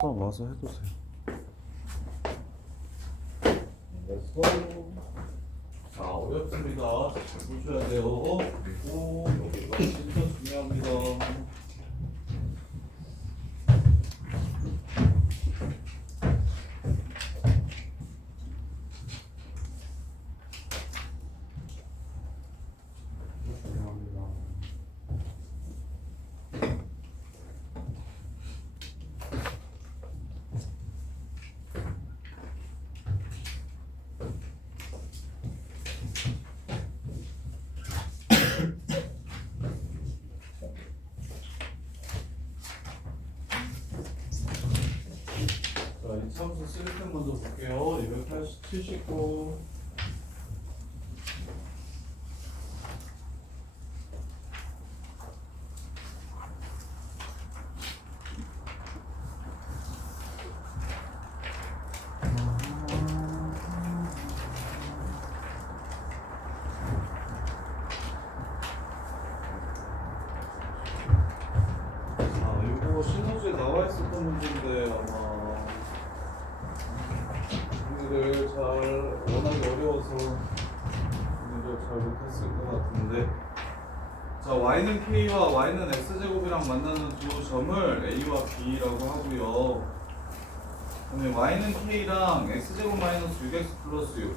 와서 해두세요. 자, 어렵습니다. 잘 보셔야 돼요. 그리고 여기가 진짜 중요합니다. 자, 이 참수 실리콘 먼저 볼게요. 279. 이거 신호지에 나와 있었던 문제인데 아마 오늘을 워낙에 어려워서 오늘을 잘 못했을 것 같은데. 자, y는 k와 y는 x제곱이랑 만나는 두 점을 a와 b라고 하고요. 그다음에 y는 k랑 x제곱 마이너스 6x 플러스 6.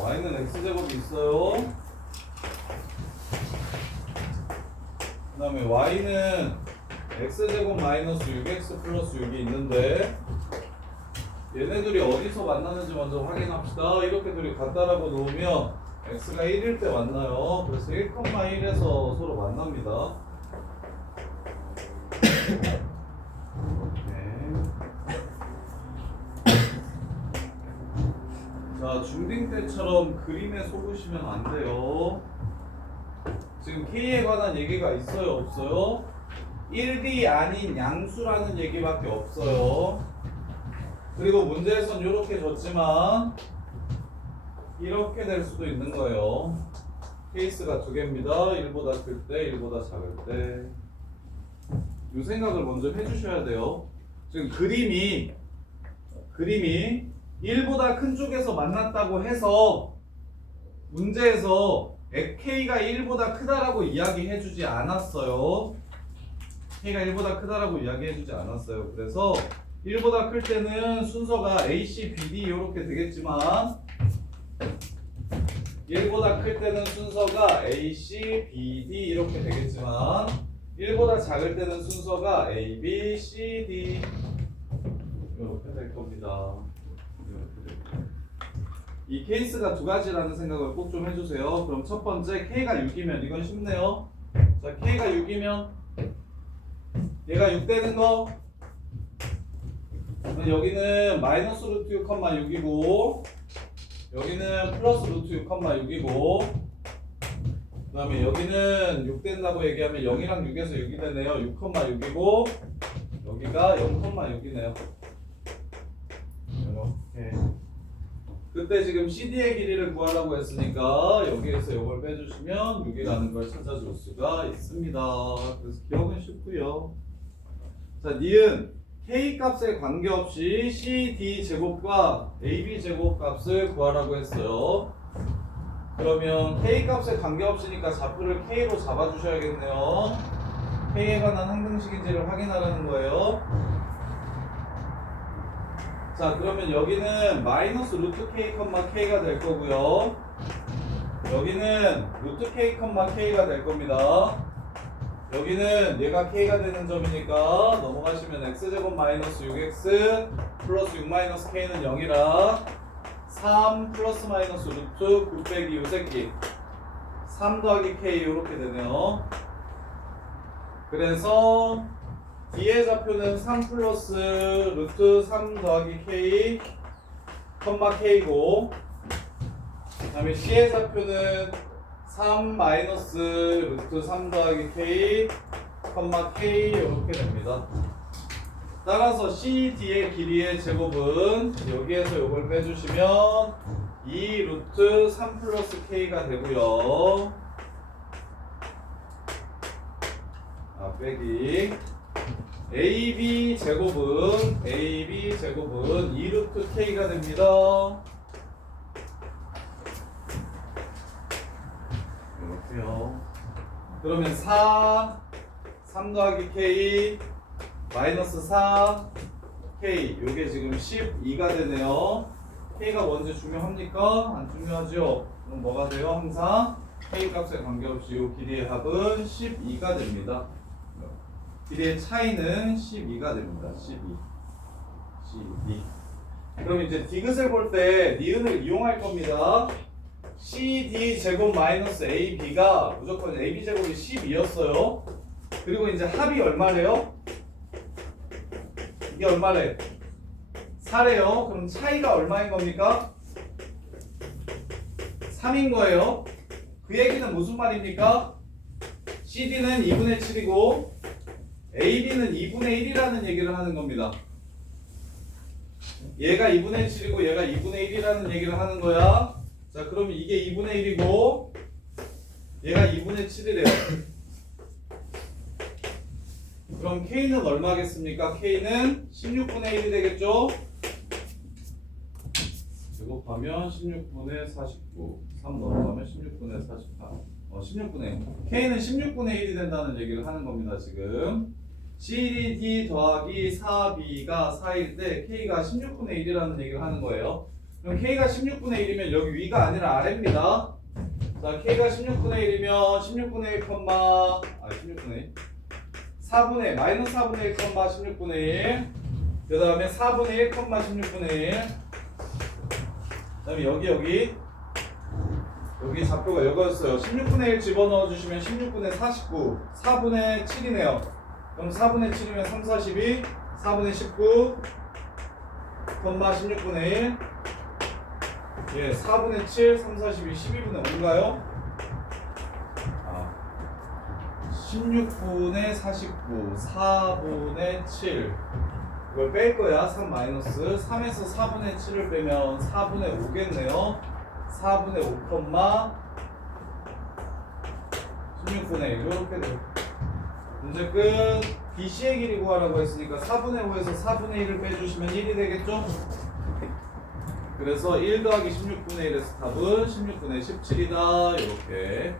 y는 x제곱이 있어요. 그 다음에 y는 x제곱 마이너스 6x 플러스 6이 있는데 얘네들이 어디서 만나는지 먼저 확인합시다. 이렇게 둘이 같다라고 놓으면 x가 1일 때 만나요. 그래서 1,1에서 서로 만납니다. 자, 중딩 때처럼 그림에 속으시면 안 돼요. 지금 K에 관한 얘기가 있어요, 없어요? 1D 아닌 양수라는 얘기밖에 없어요. 그리고 문제에선 이렇게 줬지만 이렇게 될 수도 있는 거예요. 케이스가 두 개입니다. 1보다 클 때, 1보다 작을 때. 이 생각을 먼저 해주셔야 돼요. 지금 그림이 1보다 큰 쪽에서 만났다고 해서 문제에서 K가 1보다 크다라고 이야기해주지 않았어요. K가 1보다 크다라고 이야기해주지 않았어요. 그래서 1보다 클 때는 순서가 A, C, B, D 이렇게 되겠지만 1보다 클 때는 순서가 A, C, B, D 이렇게 되겠지만 1보다 작을 때는 순서가 A, B, C, D 이렇게 될 겁니다. 이 케이스가 두 가지라는 생각을 꼭 좀 해주세요. 그럼 첫 번째 K가 6이면 이건 쉽네요. 자, K가 6이면 얘가 6 되는 거. 여기는 마이너스 루트 6, 6이고 여기는 플러스 루트 6, 6이고 그 다음에 여기는 6 된다고 얘기하면 0이랑 6에서 6이 되네요. 6, 6이고 여기가 0, 6이네요. 이렇게. 그때 지금 CD의 길이를 구하라고 했으니까 여기에서 이걸 빼주시면 6이라는 걸 찾아줄 수가 있습니다. 그래서 기억은 쉽고요. 자, 니은 K 값에 관계없이 CD 제곱과 AB 제곱 값을 구하라고 했어요. 그러면 K 값에 관계없으니까 좌표를 K로 잡아주셔야겠네요. K에 관한 항등식인지를 확인하라는 거예요. 자, 그러면 여기는 마이너스 루트 K, K가 될 거고요. 여기는 루트 K, K가 될 겁니다. 여기는 얘가 K가 되는 점이니까 넘어가시면 X제곱 마이너스 6X 플러스 6 마이너스 K는 0이라 3 플러스 마이너스 루트 9 빼기 요새끼 3 더하기 K 이렇게 되네요. 그래서 D의 좌표는 3 플러스 루트 3 더하기 K, K고 그 다음에 C의 좌표는 3 마이너스 루트 3 더하기 K, K 이렇게 됩니다. 따라서 CD의 길이의 제곱은 여기에서 이걸 빼주시면 2 루트 3 플러스 K가 되고요. 빼기 AB 제곱은 2루트 K가 됩니다. 이렇게요. 그러면 3 더하기 K 마이너스 4 K 요게 지금 12가 되네요. K가 먼저 중요합니까? 안 중요하죠? 그럼 뭐가 돼요? 항상 K 값에 관계없이 요 길이의 합은 12가 됩니다. 길이의 차이는 12가 됩니다. 12. 그럼 이제 디귿을 볼 때 니은을 이용할 겁니다. CD 제곱 마이너스 AB가 무조건 AB 제곱이 12였어요. 그리고 이제 합이 얼마래요? 이게 얼마래? 4래요. 그럼 차이가 얼마인 겁니까? 3인 거예요. 그 얘기는 무슨 말입니까? CD는 2분의 7이고 AB는 2분의 1이라는 얘기를 하는 겁니다. 얘가 2분의 7이고 얘가 2분의 1이라는 얘기를 하는 거야. 자, 그러면 이게 2분의 1이고 얘가 2분의 7이래요. 그럼 K는 얼마겠습니까? K는 16분의 1이 되겠죠? 제곱하면 16분의 49 3 넘어가면 16분의 48 16분의 1 K는 16분의 1이 된다는 얘기를 하는 겁니다. 지금 CD 더하기 4B가 4일 때 K가 16분의 1이라는 얘기를 하는 거예요. 그럼 K가 16분의 1이면 여기 위가 아니라 아래입니다. 자, K가 16분의 1이면 16분의 1, 16분의 1 4분의 마이너스 4분의 1, 16분의 1 그 다음에 4분의 1, 16분의 1 그 다음에 여기 좌표가 여기였어요. 16분의 1 집어넣어 주시면 16분의 49 4분의 7이네요. 그럼 4분의 7이면 3, 42 4분의 19 16분의 1 예, 4분의 7 3, 42 12분의 5인가요? 16분의 49 4분의 7 이걸 뺄 거야. 3 마이너스 3에서 4분의 7을 빼면 4분의 5겠네요. 4분의 5, 16분의 1 이렇게 돼요. 문제 끝. BC의 길이 구하라고 했으니까 4분의 5에서 4분의 1을 빼주시면 1이 되겠죠? 그래서 1 더하기 16분의 1에서 답은 16분의 17이다. 이렇게.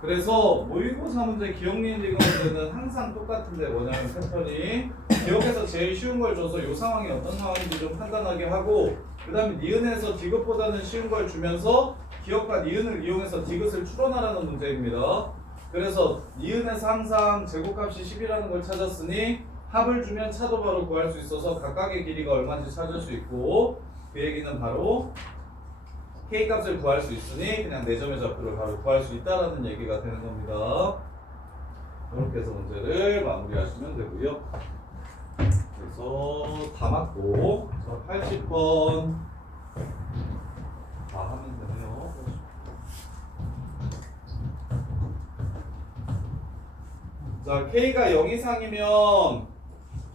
그래서 모의고사 문제, 기억니은 지금 문제는 항상 똑같은데 뭐냐면 패턴이 기억에서 제일 쉬운 걸 줘서 이 상황이 어떤 상황인지 좀 판단하게 하고 그 다음에 니은에서 디귿보다는 쉬운 걸 주면서 기억과 니은을 이용해서 디귿을 추론하라는 문제입니다. 그래서 니은에서 항상 제곱값이 10이라는 걸 찾았으니 합을 주면 차도 바로 구할 수 있어서 각각의 길이가 얼마인지 찾을 수 있고 그 얘기는 바로 K값을 구할 수 있으니 그냥 4점의 좌표를 바로 구할 수 있다는 얘기가 되는 겁니다. 이렇게 해서 문제를 마무리하시면 되고요. 그래서 다 맞고 80번 다 하면 되네요. 자, K가 0 이상이면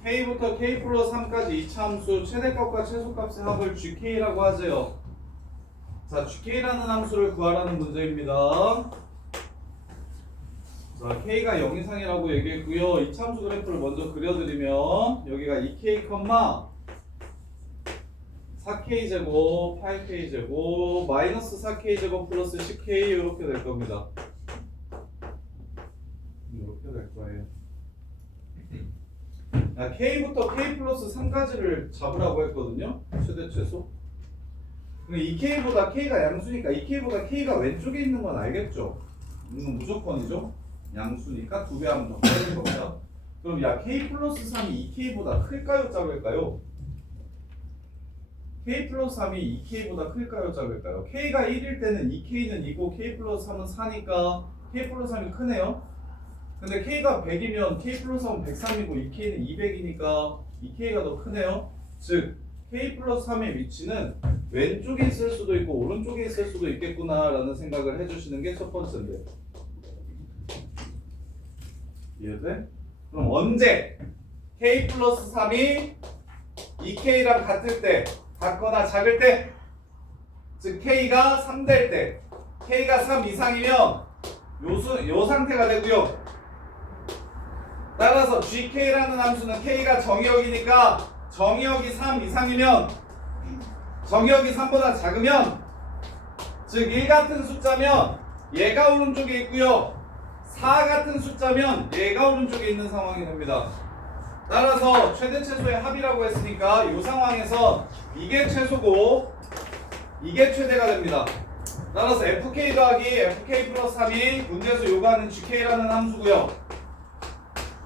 K부터 K 플러스 3까지 이차함수 최대값과 최소값의 합을 GK라고 하죠. 자, GK라는 함수를 구하라는 문제입니다. 자, K가 0 이상이라고 얘기했고요. 이차함수 그래프를 먼저 그려드리면 여기가 2K, 4K 제곱, 8K 제곱, 마이너스 4K 제곱 플러스 10K 이렇게 될 겁니다. 이렇게 될 거예요. K부터 K 플러스 3까지를 잡으라고 했거든요. 최대 최소. 2K보다 K가 양수니까 2K보다 K가 왼쪽에 있는 건 알겠죠? 이건 무조건이죠? 양수니까 2배 하면 더 커지는 겁니다. 그럼 K 플러스 3이 2K보다 클까요? 작을까요? K 플러스 3이 2K보다 클까요? 작을까요? K가 1일 때는 2K는 2고 K 플러스 3은 4니까 K 플러스 3이 크네요? 근데 K가 100이면 K 플러스 3은 103이고 2K는 200이니까 2K가 더 크네요? 즉 K 플러스 3의 위치는 왼쪽에 있을 수도 있고 오른쪽에 있을 수도 있겠구나 라는 생각을 해주시는 게 첫 번째인데 이해돼? 그럼 언제 K 플러스 3이 2K랑 같을 때 같거나 작을 때 즉 K가 3 될 때 K가 3 이상이면 요 상태가 되고요 따라서 GK라는 함수는 K가 정의역이니까 정의역이 3 이상이면 정의역이 3보다 작으면 즉 1 같은 숫자면 얘가 오른쪽에 있고요 4 같은 숫자면 얘가 오른쪽에 있는 상황이 됩니다. 따라서 최대 최소의 합이라고 했으니까 이 상황에서 이게 최소고 이게 최대가 됩니다. 따라서 FK 더하기 FK 플러스 3이 문제에서 요구하는 GK라는 함수고요.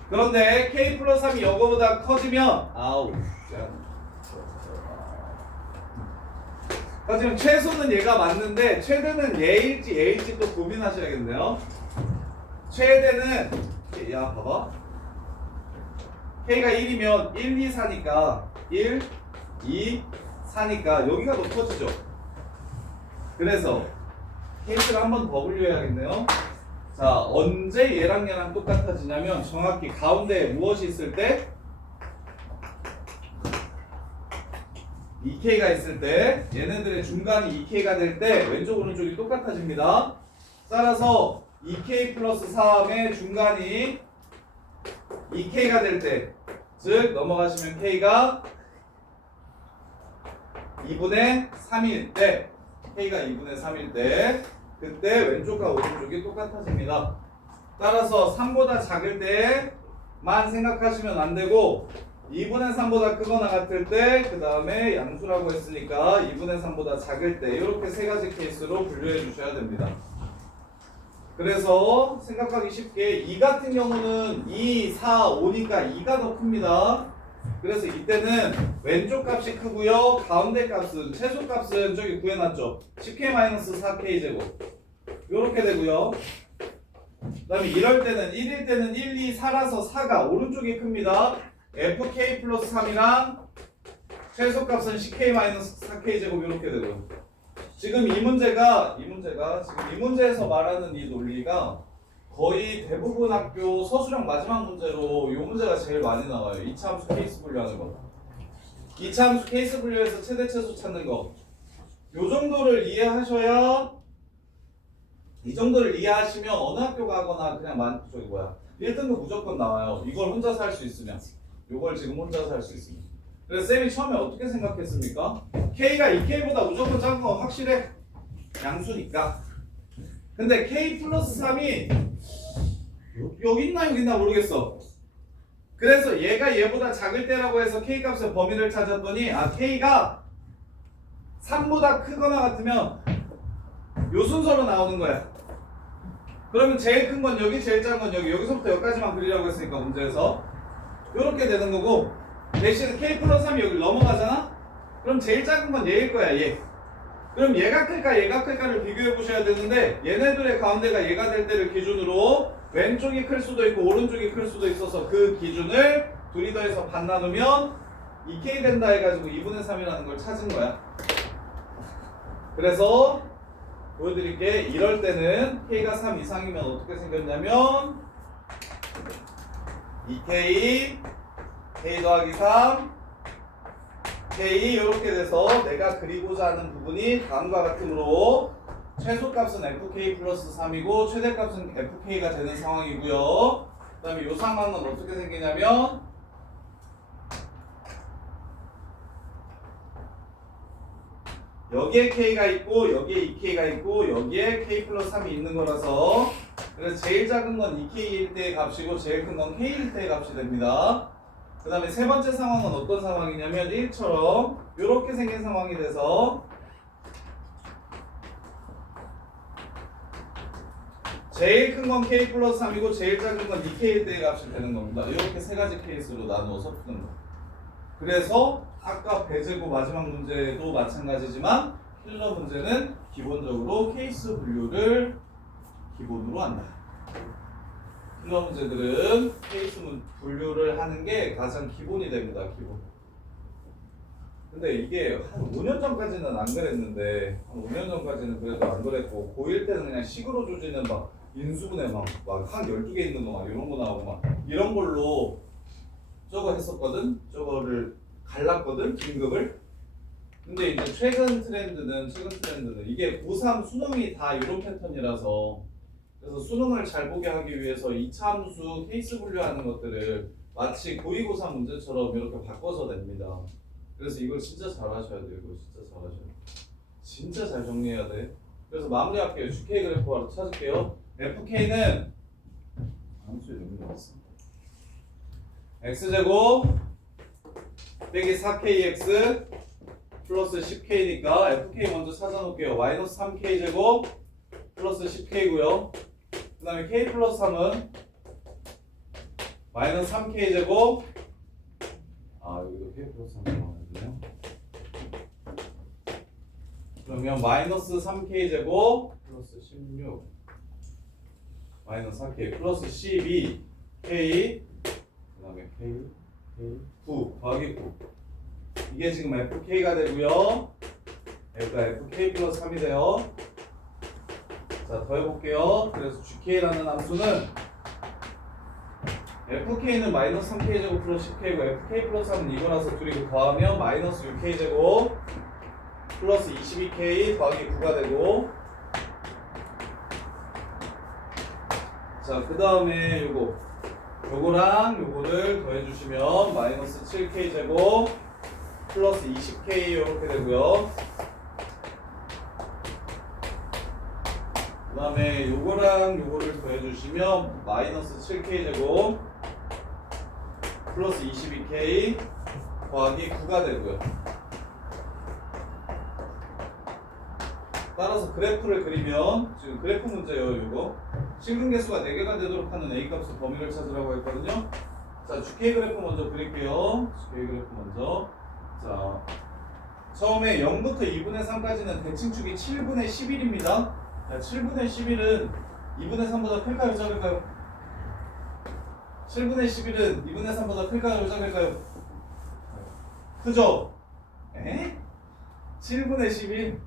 그런데 K 플러스 3이 이거보다 커지면 하지만 최소는 얘가 맞는데 최대는 얘일지 또 고민하셔야겠네요. 최대는 야 봐봐 K가 1이면 1, 2, 4니까 1, 2, 4니까 여기가 높아지죠. 그래서 케이스를 한 번 더 분류해야겠네요. 자, 언제 얘랑 똑같아지냐면 정확히 가운데에 무엇이 있을 때 2K가 있을 때 얘네들의 중간이 2K가 될 때 왼쪽 오른쪽이 똑같아집니다. 따라서 2K 플러스 3의 중간이 2K가 될 때 즉 넘어가시면 K가 2분의 3일 때 K가 2분의 3일 때 그때 왼쪽과 오른쪽이 똑같아집니다. 따라서 3보다 작을 때만 생각하시면 안 되고 2분의 3보다 크거나 같을 때 그 다음에 양수라고 했으니까 2분의 3보다 작을 때 이렇게 세 가지 케이스로 분류해 주셔야 됩니다. 그래서 생각하기 쉽게 2 같은 경우는 2, 4, 5니까 2가 더 큽니다. 그래서 이때는 왼쪽 값이 크고요. 가운데 값은 최소 값은 저기 구해놨죠. 10K-4K 제곱 요렇게 되고요. 그 다음에 이럴 때는 1일 때는 1, 2, 4라서 4가 오른쪽이 크입니다. FK 플러스 3이랑 최소 값은 10K-4K 제곱 이렇게 되고요. 지금 이 문제가 지금 이 문제에서 말하는 이 논리가 거의 대부분 학교 서술형 마지막 문제로 이 문제가 제일 많이 나와요. 2차 함수 케이스 분류하는 거. 2차 함수 케이스 분류해서 최대 최소 찾는 거. 요 정도를 이해하셔야 이 정도를 이해하시면 어느 학교 가거나 그냥 저기 뭐야 1등급 무조건 나와요. 이걸 혼자서 할 수 있으면 요걸 지금 혼자서 할 수 있으면. 그래서 쌤이 처음에 어떻게 생각했습니까? K가 2K보다 무조건 작은 건 확실해. 양수니까. 근데 K 플러스 3이 여기 있나 모르겠어. 그래서 얘가 얘보다 작을 때라고 해서 K 값의 범위를 찾았더니 K가 3보다 크거나 같으면 요 순서로 나오는 거야. 그러면 제일 큰 건 여기, 제일 작은 건 여기. 여기서부터 여기까지만 그리라고 했으니까 문제에서 요렇게 되는 거고 대신 K 플러스 3이 여기 넘어가잖아? 그럼 제일 작은 건 얘일 거야, 얘. 그럼 얘가 클까를 비교해 보셔야 되는데 얘네들의 가운데가 얘가 될 때를 기준으로 왼쪽이 클 수도 있고 오른쪽이 클 수도 있어서 그 기준을 둘이 더해서 반 나누면 2K 된다 해가지고 2분의 3이라는 걸 찾은 거야. 그래서 보여드릴게. 이럴 때는 K가 3 이상이면 어떻게 생겼냐면 2K K 더하기 3 K 이렇게 돼서 내가 그리고자 하는 부분이 다음과 같으므로 최소값은 FK 플러스 3이고 최대값은 FK가 되는 상황이고요. 그 다음에 이 상황은 어떻게 생기냐면 여기에 K가 있고 여기에 2K가 있고 여기에 K 플러스 3이 있는 거라서 그래서 제일 작은 건 2K일 때의 값이고 제일 큰 건 K일 때의 값이 됩니다. 그 다음에 세 번째 상황은 어떤 상황이냐면 1처럼 이렇게 생긴 상황이 돼서 제일 큰 건 K 플러스 3이고 제일 작은 건 2K일 때의 값이 되는 겁니다. 이렇게 세 가지 케이스로 나누어서 푸는 거. 그래서 아까 배제고 마지막 문제도 마찬가지지만 킬러 문제는 기본적으로 케이스 분류를 기본으로 한다. 킬러 문제들은 케이스 분류를 하는 게 가장 기본이 됩니다. 기본. 근데 이게 한 5년 전까지는 안 그랬는데 한 5년 전까지는 그래도 안 그랬고 고1 때는 그냥 식으로 조지는 막 인수분해 막한 12개 있는 거 막 이런 거 나오고 막 이런 걸로 저거 했었거든? 저거를 갈랐거든? 등급을? 근데 이제 최근 트렌드는 이게 고3 수능이 다 이런 패턴이라서 그래서 수능을 잘 보게 하기 위해서 2차 함수 케이스 분류하는 것들을 마치 고의고사 문제처럼 이렇게 바꿔서 냅니다. 그래서 이걸 진짜 잘 하셔야 돼요. 이거 진짜 잘 하셔야 돼요. 진짜 잘 정리해야 돼. 그래서 마무리할게요. GK 그래프 바로 찾을게요. FK는 함수에 너무 나왔어. x제곱 빼기 4kx 플러스 10k니까 FK 먼저 찾아놓을게요. 마이너스 3k제곱 플러스 10k고요. 그 다음에 k 플러스 3은 마이너스 3k제곱 여기도 k 플러스 3 나와야겠네요. 그러면 마이너스 3k제곱 플러스 16 마이너스 4k 플러스 12k 그 다음에 k 9 더하기 9 이게 지금 fk가 되고요. 여기가 fk 플러스 3이 돼요. 자, 더 해볼게요. 그래서 gk라는 함수는 fk는 마이너스 3k제곱 플러스 10k고 fk 플러스 3은 이거라서 둘이 더하면 마이너스 6k제곱 플러스 22k 더하기 9가 되고 자, 그 다음에 요거랑 요거를 더해주시면 마이너스 7k제곱 플러스 20k 이렇게 되고요. 그 다음에 요거랑 요거를 더해주시면 마이너스 7k제곱 플러스 22k 더하기 9가 되고요. 따라서 그래프를 그리면 지금 그래프 문제예요. 요거 실근계수가 4개가 되도록 하는 A값의 범위를 찾으라고 했거든요. 자, GK 그래프 먼저 그릴게요. GK 그래프 먼저. 자, 처음에 0부터 2분의 3까지는 대칭축이 7분의 11입니다. 자, 7분의 11은 2분의 3보다 클까요? 작을까요? 7분의 11은 2분의 3보다 클까요? 작을까요? 크죠? 에? 7분의 11?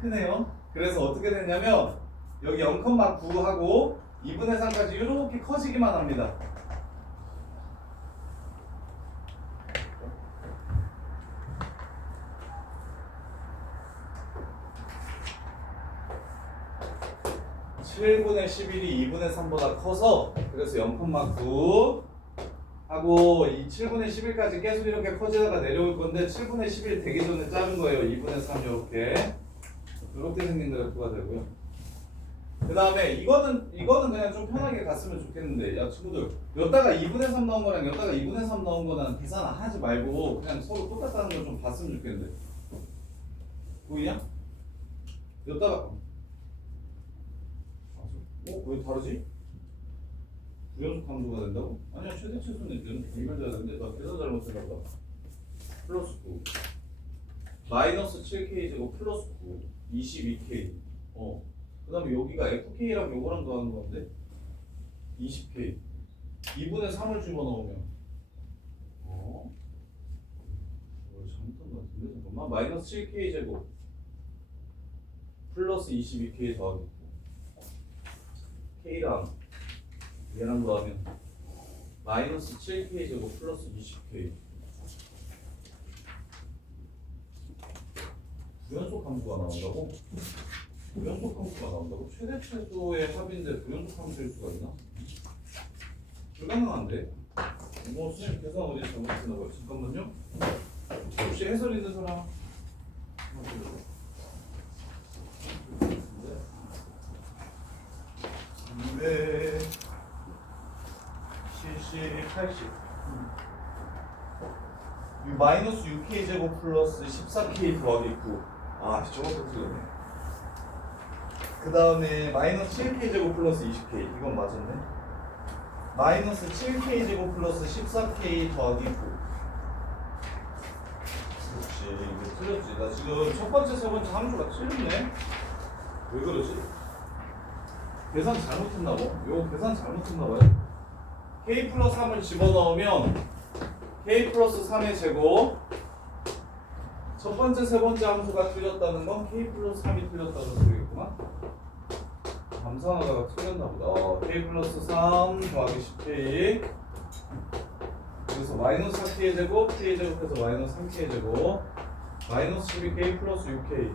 크네요. 그래서 어떻게 됐냐면 여기 0,9하고 2분의 3까지 이렇게 커지기만 합니다. (7분의 11이) 2분의 3보다 커서 그래서 0,9 하고 이 7분의 11까지 계속 이렇게 커지다가 내려올 건데 7분의 11 되기 전에 자른 거예요. 2분의 3 이렇게 생긴 그래프가 되고요. 그 다음에 이거는 그냥 좀 편하게 갔으면 좋겠는데 야 친구들 여기다가 2분의 3 넣은 거랑 여기다가 2분의 3 넣은 거는 계산 하지 말고 그냥 서로 똑같다는 걸 좀 봤으면 좋겠는데 보이냐? 여기다가 왜 다르지? 부연속 함수가 된다고? 아니야 최대 최소는 연결돼야 되는데 나 계산 잘못했나 보다. 플러스 9 마이너스 7k 제곱 플러스 9 22k 그 다음에 여기가 fk랑 요거랑 더하는 건데 20k 2분의 3을 집어넣으면 잘못한 것 같은데 잠깐만 마이너스 7k 제곱 플러스 22k 더하기 k랑 얘랑 더하면 마이너스 7k 제곱 플러스 20k 부연속 함수가 나온다고? 부연속 함수가 나온다고? 최대 최소의 합인데 부연속 함수일 수가 있나? 불가능한데? 선생님 계산 어디 잘못했나 봐요. 잠깐만요. 혹시 해설 있는 사람? 네. 70, 80. 마이너스 6k 제곱 플러스 14k 더하기 9. 저것도 틀렸네. 그 다음에 마이너스 7k 제곱 플러스 20k. 이건 맞았네. 마이너스 7k 제곱 플러스 14k 더하기 9. 그렇지. 이거 틀렸지. 나 지금 첫 번째, 세 번째 함수가 틀렸네. 왜 그러지? 계산 잘못했나봐. 이거 계산 잘못했나봐요. k 플러스 3을 집어넣으면 k 플러스 3의 제곱 첫 번째, 세 번째 함수가 틀렸다는 건 k 플러스 3이 틀렸다는 소리겠구만. 감산하다가 틀렸나보다. k 플러스 3 더하기 10k 그래서 마이너스 4k의 제곱 k의 제곱해서 마이너스 3k의 제곱 마이너스 12k 플러스 6k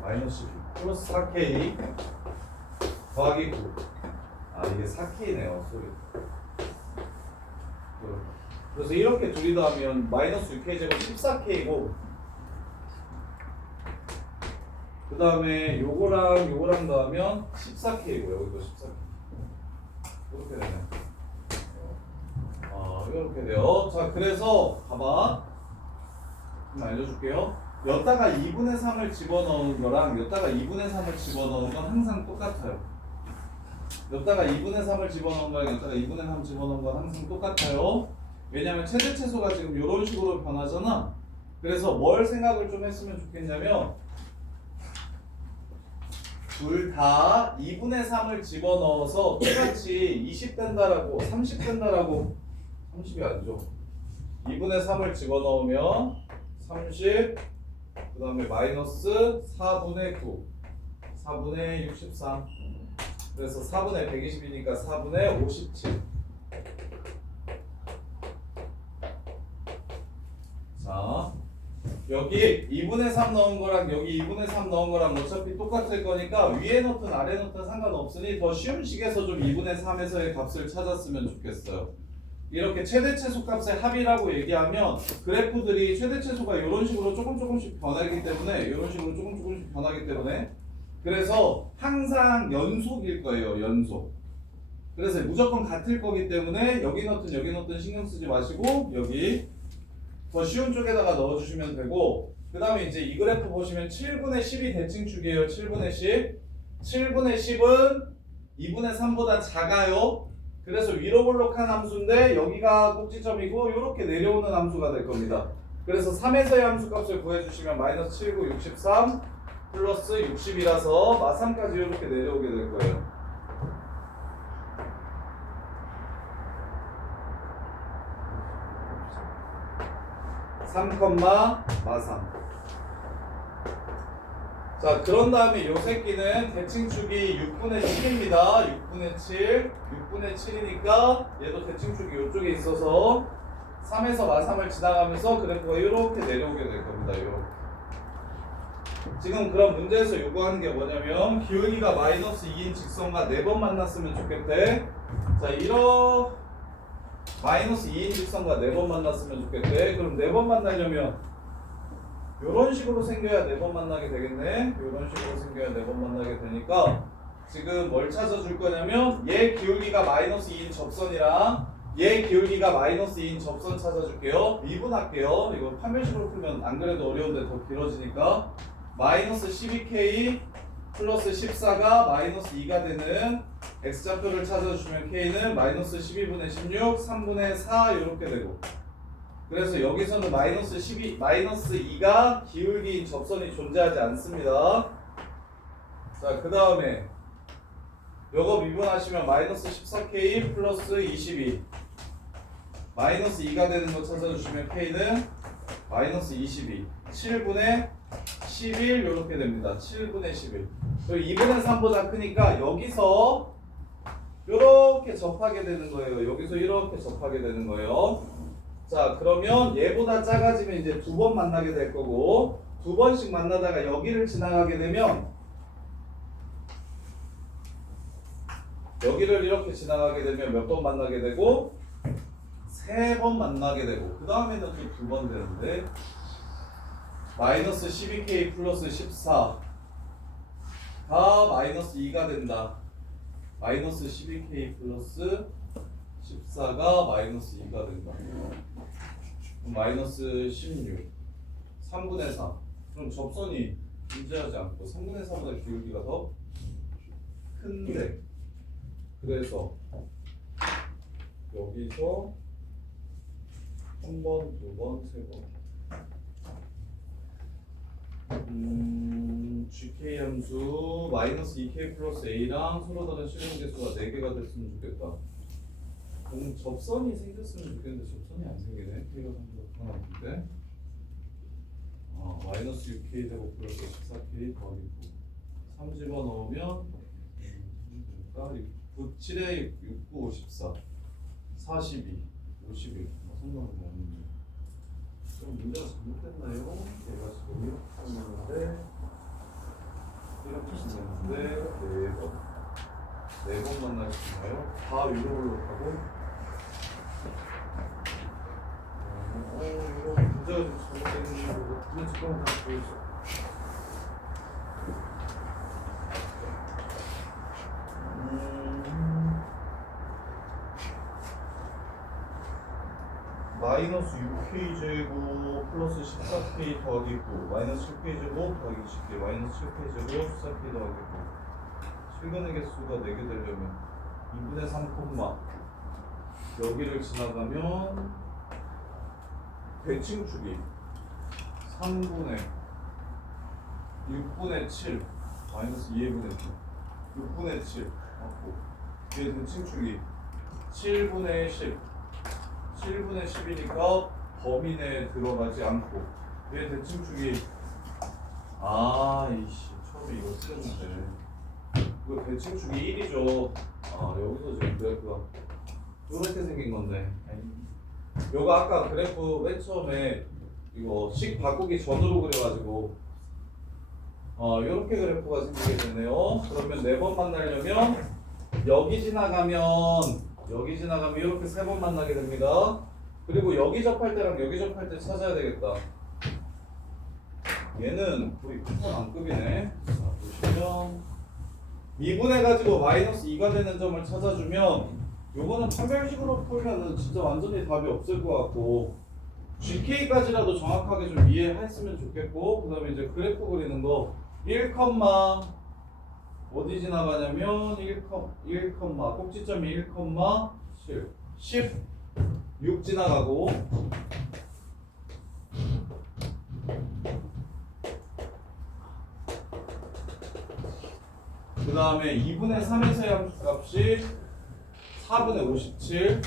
마이너스 12 플러스 4K 더하기 9. 아 이게 4K네요. 소리. 그래서 이렇게 둘이 더하면 마이너스 6K 제곱 14K고 그 다음에 요거랑 더하면 14K고 여기도 14K 이렇게 되네. 이렇게 돼요. 자 그래서 봐봐 좀 알려줄게요. 여기다가 2분의 3을 집어넣은 거랑 여기다가 2분의 3을 집어넣은 건 항상 똑같아요. 여기다가 2분의 3을 집어넣은 거랑 여기다가 2분의 3 집어넣은 건 항상 똑같아요. 왜냐면 최대 최소가 지금 이런 식으로 변하잖아. 그래서 뭘 생각을 좀 했으면 좋겠냐면 둘 다 2분의 3을 집어넣어서 똑같이 20 된다라고 30 된다라고 30이 아니죠. 2분의 3을 집어넣으면 30 그 다음에 마이너스 4분의 9 4분의 63 그래서 4분의 120이니까 4분의 57. 자 여기 2분의 3 넣은 거랑 여기 2분의 3 넣은 거랑 어차피 똑같을 거니까 위에 넣든 아래 넣든 상관없으니 더 쉬운 식에서 좀 2분의 3에서의 값을 찾았으면 좋겠어요. 이렇게 최대 최소 값의 합이라고 얘기하면 그래프들이 최대 최소가 이런 식으로 조금씩 변하기 때문에 이런 식으로 조금씩 변하기 때문에 그래서 항상 연속일 거예요. 연속. 그래서 무조건 같을 거기 때문에 여기 넣든 신경 쓰지 마시고 여기 더 쉬운 쪽에다가 넣어주시면 되고 그 다음에 이제 이 그래프 보시면 7분의 10이 대칭축이에요. 7분의 10 7분의 10은 2분의 3보다 작아요. 그래서 위로 볼록한 함수인데 여기가 꼭지점이고 이렇게 내려오는 함수가 될 겁니다. 그래서 3에서의 함수 값을 구해주시면 마이너스 7, 9, 63 플러스 60이라서 마삼까지 이렇게 내려오게 될 거예요. 마삼. 자 그런 다음에 요 새끼는 대칭축이 6분의 7입니다. 6분의 7이니까 얘도 대칭축이 이쪽에 있어서 3에서 마삼을 지나가면서 그래프가 이렇게 내려오게 될 겁니다. 이렇게. 지금 그런 문제에서 요구하는 게 뭐냐면 기울기가 마이너스 2인 직선과 4번 만났으면 좋겠대. 자 이런 마이너스 2인 직선과 4번 만났으면 좋겠대. 그럼 4번 만나려면 요런 식으로 생겨야 4번 만나게 되겠네. 요런 식으로 생겨야 4번 만나게 되니까 지금 뭘 찾아줄 거냐면 얘 기울기가 마이너스 2인 접선이랑 얘 기울기가 마이너스 2인 접선 찾아줄게요. 미분할게요. 이거 판별식으로 풀면 안 그래도 어려운데 더 길어지니까 마이너스 12K 플러스 14가 마이너스 2가 되는 X좌표를 찾아주시면 K는 마이너스 12분의 16, 3분의 4 이렇게 되고 그래서 여기서는 마이너스 2가 기울기인 접선이 존재하지 않습니다. 자, 그 다음에 요거 미분하시면 마이너스 14K 플러스 22 마이너스 2가 되는 거 찾아주시면 K는 마이너스 22 7분의 11 이렇게 됩니다. 7분의 11 그리고 2분의 3보다 크니까 여기서 이렇게 접하게 되는 거예요. 여기서 이렇게 접하게 되는 거예요. 자 그러면 얘보다 작아지면 이제 2번 만나게 될 거고 2번씩 만나다가 여기를 지나가게 되면 여기를 이렇게 지나가게 되면 몇 번 만나게 되고 3번 만나게 되고 그 다음에는 또 2번 되는데 마이너스 12K 플러스 14가 마이너스 2가 된다. 마이너스 12K 플러스 14가 마이너스 2가 된다. 그럼 마이너스 16 3분의 4 그럼 접선이 존재하지 않고 3분의 4보다 기울기가 더 큰데 그래서 여기서 1번, 2번, 3번 GK 함수 마이너스 2K 플러스 A랑 서로 다른 실행계수가 4개가 됐으면 좋겠다. 접선이 생겼으면 좋겠는데 접선이 안 생기네. K가 상대가 하나인데 마이너스 6K 제곱 플러스 14K 더하기 9 3 집어넣으면 9, 7에 6, 9, 54 42, 51 상관은 없는데 그럼 문제가 잘못됐나요? 얘가 지금 이렇게 했는데 이렇게 쓰는데 4번. 4번 만나시나요? 다 유로블로 하고. 이거 문제가 좀 잘못되는 거고. 그냥 잠깐만 다 보여줘. 마이너스 6k 제곱 플러스 14k 더하기 9 마이너스 7k 제곱 더하기 20k 마이너스 7k 제곱 14k 더하기 9 실근의 개수가 4개 되려면 2분의 3 콤마 여기를 지나가면 대칭축이 3분의 6분의 7 마이너스 2분의 2 6분의 7 맞고 뒤에 대칭축이 7분의 10 7분의 10이니까 범위 내에 들어가지 않고 얘 대칭축이 이씨 처음에 이거 쓰였는데 이거 대칭축이 1이죠. 여기서 지금 그래프가 이렇게 생긴 건데 요거 아까 그래프 맨 처음에 이거 식 바꾸기 전으로 그래가지고 요렇게 그래프가 생기게 되네요. 그러면 4번 만나려면 여기 지나가면 이렇게 3번 만나게 됩니다. 그리고 여기 접할 때랑 여기 접할 때 찾아야 되겠다. 얘는 거의 쿠폰 안급이네. 자, 보시면 미분해가지고 마이너스 2가 되는 점을 찾아주면 요거는 판별식으로 풀면은 진짜 완전히 답이 없을 것 같고 GK까지라도 정확하게 좀 이해했으면 좋겠고 그 다음에 이제 그래프 그리는 거 1, 어디 지나가냐면 1, 꼭지점이 1, 7, 10, 6 지나가고 그 다음에 2분의 3에서의 함수값이 4분의 57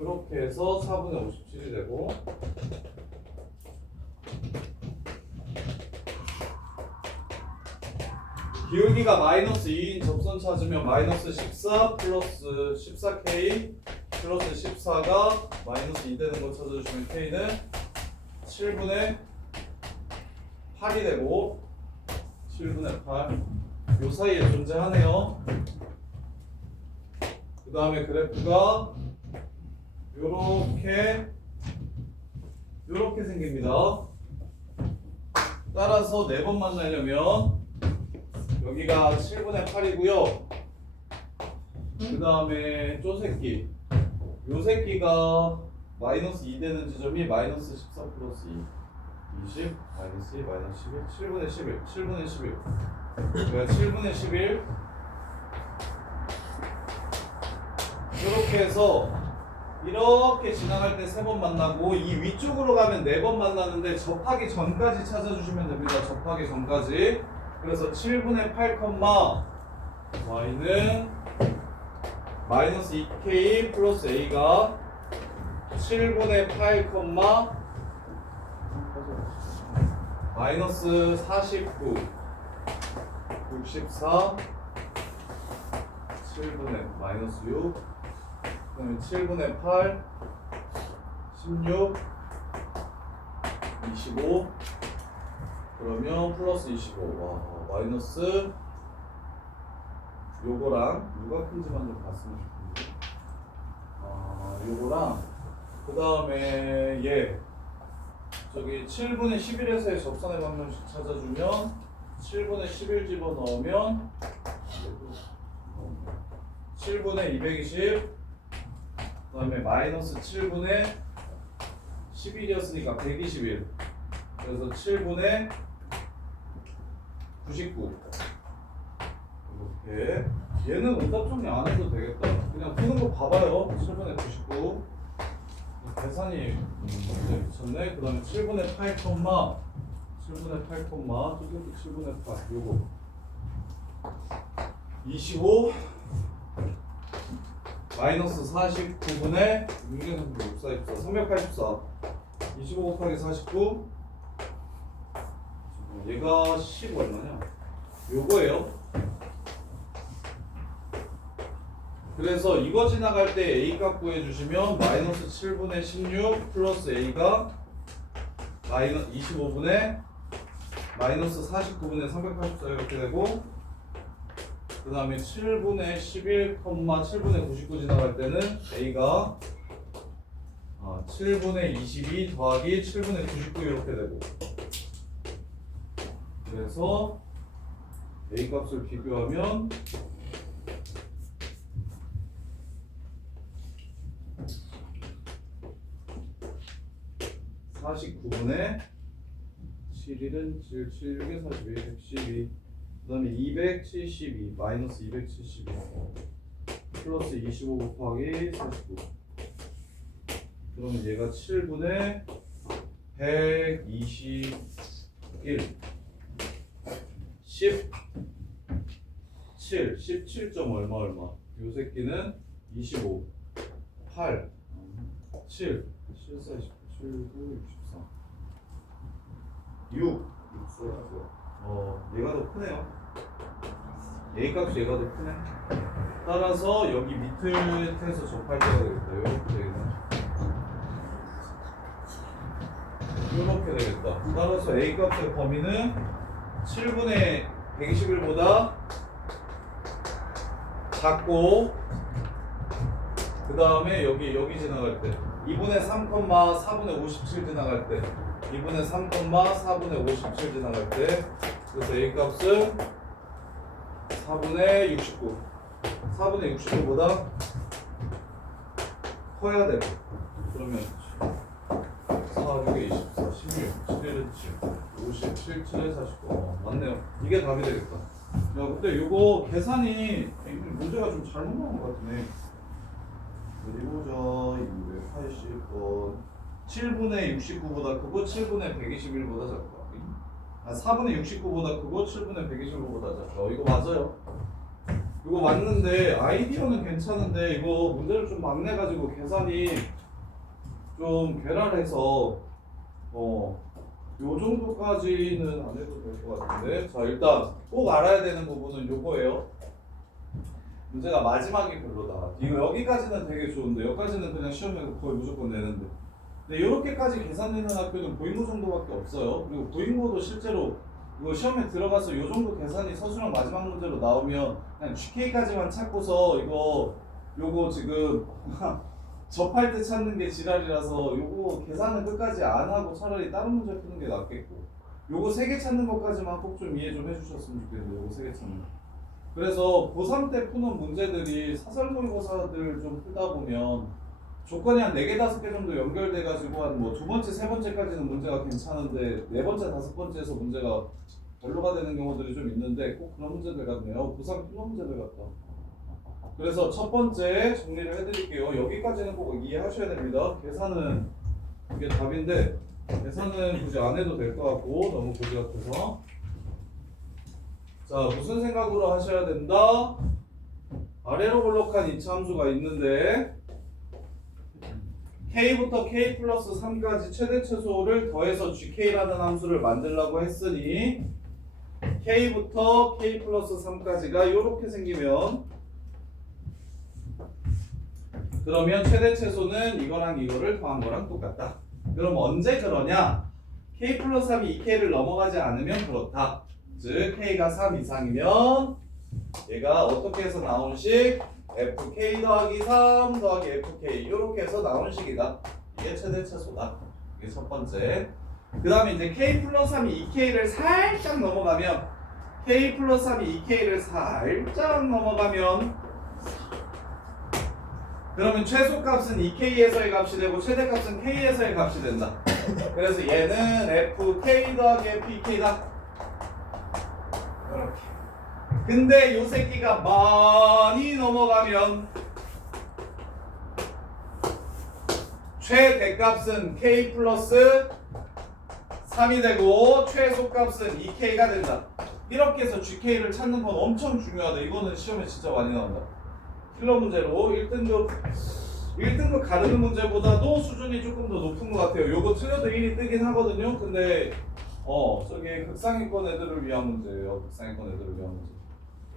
이렇게 해서 4분의 57이 되고 기울기가 마이너스 2인 접선 찾으면 마이너스 14 플러스 14k 플러스 14가 마이너스 2 되는 거 찾아주시면 k는 7분의 8이 되고 7분의 8 요 사이에 존재하네요. 그 다음에 그래프가 요렇게 생깁니다. 따라서 4번 만나려면 여기가 7분의 8이고요. 그 다음에 쪼새끼 요 새끼가 마이너스 2 되는 지점이 마이너스 14 플러스 2 20 마이너스 2 마이너스 11 7분의 11 7분의 11 그러니까 7분의 11 이렇게 해서 이렇게 지나갈 때 3번 만나고 이 위쪽으로 가면 4번 만나는데 접하기 전까지 찾아주시면 됩니다. 접하기 전까지. 그래서 7분의 8, y는 마이너스 2k 플러스 a가 7분의 8, 마이너스 49, 64, 7분의 마이너스 6, 그 다음에 7분의 8, 16, 25, 그러면 플러스 25. 마이너스 요거랑 누가 큰지만 좀 봤으면 좋겠는데 요거랑 그 다음에 얘 저기 7분의 11에서의 접선의 방정식 찾아주면 7분의 11 집어넣으면 7분의 220 그 다음에 마이너스 7분의 11이었으니까 121 그래서 7분의 99 이렇게 얘는 오답 정리 안 해도 되겠다. 그냥 푸는 거 봐봐요. 7분의 99 계산이 미쳤네. 그 다음에 7분의 8, 7분의 8, 뚜둑 7분의 8 요거 25 마이너스 49분의 6, 64, 24 384 25 곱하기 49 얘가 10 얼마냐? 요거예요. 그래서 이거 지나갈 때 A 값 구해주시면 마이너스 7분의 16 플러스 A가 마이너스 25분의 마이너스 49분의 384 이렇게 되고 그 다음에 7분의 11, 7분의 99 지나갈 때는 A가 7분의 22 더하기 7분의 99 이렇게 되고 그래서 A 값을 비교하면 49분의 7일은 7, 7, 6에 42, 112 그 다음에 272 마이너스 272 플러스 25 곱하기 49 그러면 얘가 7분의 121 17 점 얼마 요 새끼는 25 8 7 7 4 7 9 64 6 얘가 더 크네요. A 값이 얘가 더 크네. 따라서 여기 밑에서 접할 때가 되겠다. 이렇게 되겠네. 이렇게 되겠다. 따라서 A 값의 범위는 7분의 121보다 작고 그 다음에 여기 지나갈 때 2분의 3, 4분의 57 지나갈 때 2분의 3, 4분의 57 지나갈 때 그래서 A 값은 4분의 69 4분의 69보다 커야 되고 그러면 4, 6에 24, 16, 11은 7 57, 7에 49 맞네요. 이게 답이 되겠다. 야 근데 이거 계산이 문제가 좀 잘못 나온 것 같네. 어디 보자. 280번 7분의 69보다 크고 7분의 121보다 작다. 4분의 69보다 크고 7분의 125보다 작다. 이거 맞아요. 이거 맞는데 아이디어는 괜찮은데 이거 문제를 좀 막내가지고 계산이 좀 괴랄해서 요 정도까지는 안 해도 될 것 같은데 자 일단 꼭 알아야 되는 부분은 요거예요. 문제가 마지막이 별로다. 이거 여기까지는 되게 좋은데 여기까지는 그냥 시험에 거의 무조건 내는데 근데 이렇게까지 계산되는 학교는 고인고 정도밖에 없어요. 그리고 고인고도 실제로 이거 시험에 들어가서 요 정도 계산이 서술형 마지막 문제로 나오면 그냥 GK까지만 찾고서 요거 지금 접할 때 찾는 게 지랄이라서 요거 계산은 끝까지 안 하고 차라리 다른 문제 푸는 게 낫겠고 요거 3개 찾는 것까지만 꼭 좀 이해 좀 해주셨으면 좋겠는데 요거 3개 찾는 거. 그래서 고3 때 푸는 문제들이 사설 모의고사들 좀 풀다 보면 조건이 한 4개, 5개 정도 연결돼가지고 한 뭐 2번째, 3번째까지는 문제가 괜찮은데 4번째, 5번째에서 문제가 별로가 되는 경우들이 좀 있는데 꼭 그런 문제들 같네요. 고3 푸는 문제들 같다. 그래서 첫 번째 정리를 해드릴게요. 여기까지는 꼭 이해하셔야 됩니다. 계산은 이게 답인데 계산은 굳이 안 해도 될 것 같고 너무 고지 같아서 자 무슨 생각으로 하셔야 된다? 아래로 볼록한 이차 함수가 있는데 K부터 K 플러스 3까지 최대 최소를 더해서 GK라는 함수를 만들라고 했으니 K부터 K 플러스 3까지가 이렇게 생기면 그러면 최대 최소는 이거랑 이거를 더한 거랑 똑같다. 그럼 언제 그러냐? K 플러스 3이 2K를 넘어가지 않으면 그렇다. 즉 K가 3 이상이면 얘가 어떻게 해서 나온 식? FK 더하기 3 더하기 FK 이렇게 해서 나온 식이다. 이게 최대 최소다. 이게 첫 번째. 그 다음에 이제 K 플러스 3이 2K를 살짝 넘어가면 K 플러스 3이 2K를 살짝 넘어가면 그러면 최소값은 2K에서의 값이 되고 최대값은 K에서의 값이 된다. 그래서 얘는 FK 더하기 FK다. 이렇게. 근데 요 새끼가 많이 넘어가면 최대값은 K 플러스 3이 되고 최소값은 2K가 된다. 이렇게 해서 GK를 찾는 건 엄청 중요하다. 이거는 시험에 진짜 많이 나온다. 킬러 문제로 1등급 가르는 문제보다도 수준이 조금 더 높은 것 같아요. 요거 틀려도 1이 뜨긴 하거든요. 근데 저게 극상위권 애들을 위한 문제예요. 극상위권 애들을 위한 문제.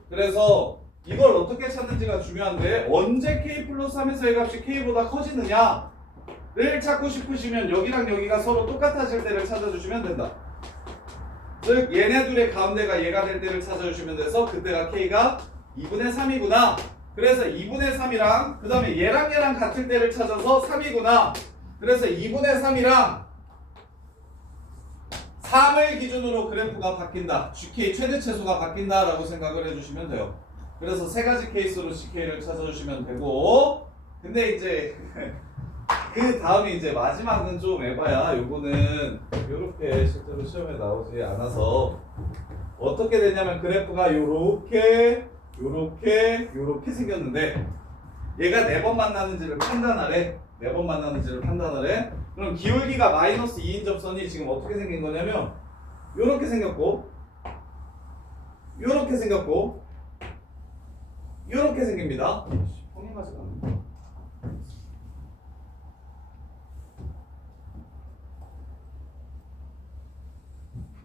그래서 이걸 어떻게 찾는지가 중요한데 언제 K 플러스 3에서의 값이 K보다 커지느냐를 찾고 싶으시면 여기랑 여기가 서로 똑같아질 때를 찾아주시면 된다. 즉 얘네 둘의 가운데가 얘가 될 때를 찾아주시면 돼서 그때가 K가 2분의 3이구나. 그래서 2분의 3이랑 그 다음에 얘랑 같을 때를 찾아서 3이구나. 그래서 2분의 3이랑 3을 기준으로 그래프가 바뀐다. GK 최대 최소가 바뀐다 라고 생각을 해주시면 돼요. 그래서 세 가지 케이스로 GK를 찾아주시면 되고, 근데 이제 그 다음에 이제 마지막은 좀 해봐야 요거는 요렇게 실제로 시험에 나오지 않아서 어떻게 되냐면 그래프가 요렇게 생겼는데 얘가 4번 만나는지를 판단하래. 4번 만나는지를 판단하래. 그럼 기울기가 마이너스 2인 접선이 지금 어떻게 생긴 거냐면 요렇게 생겼고 요렇게 생겼고 요렇게 생깁니다. 평행하지가 않네.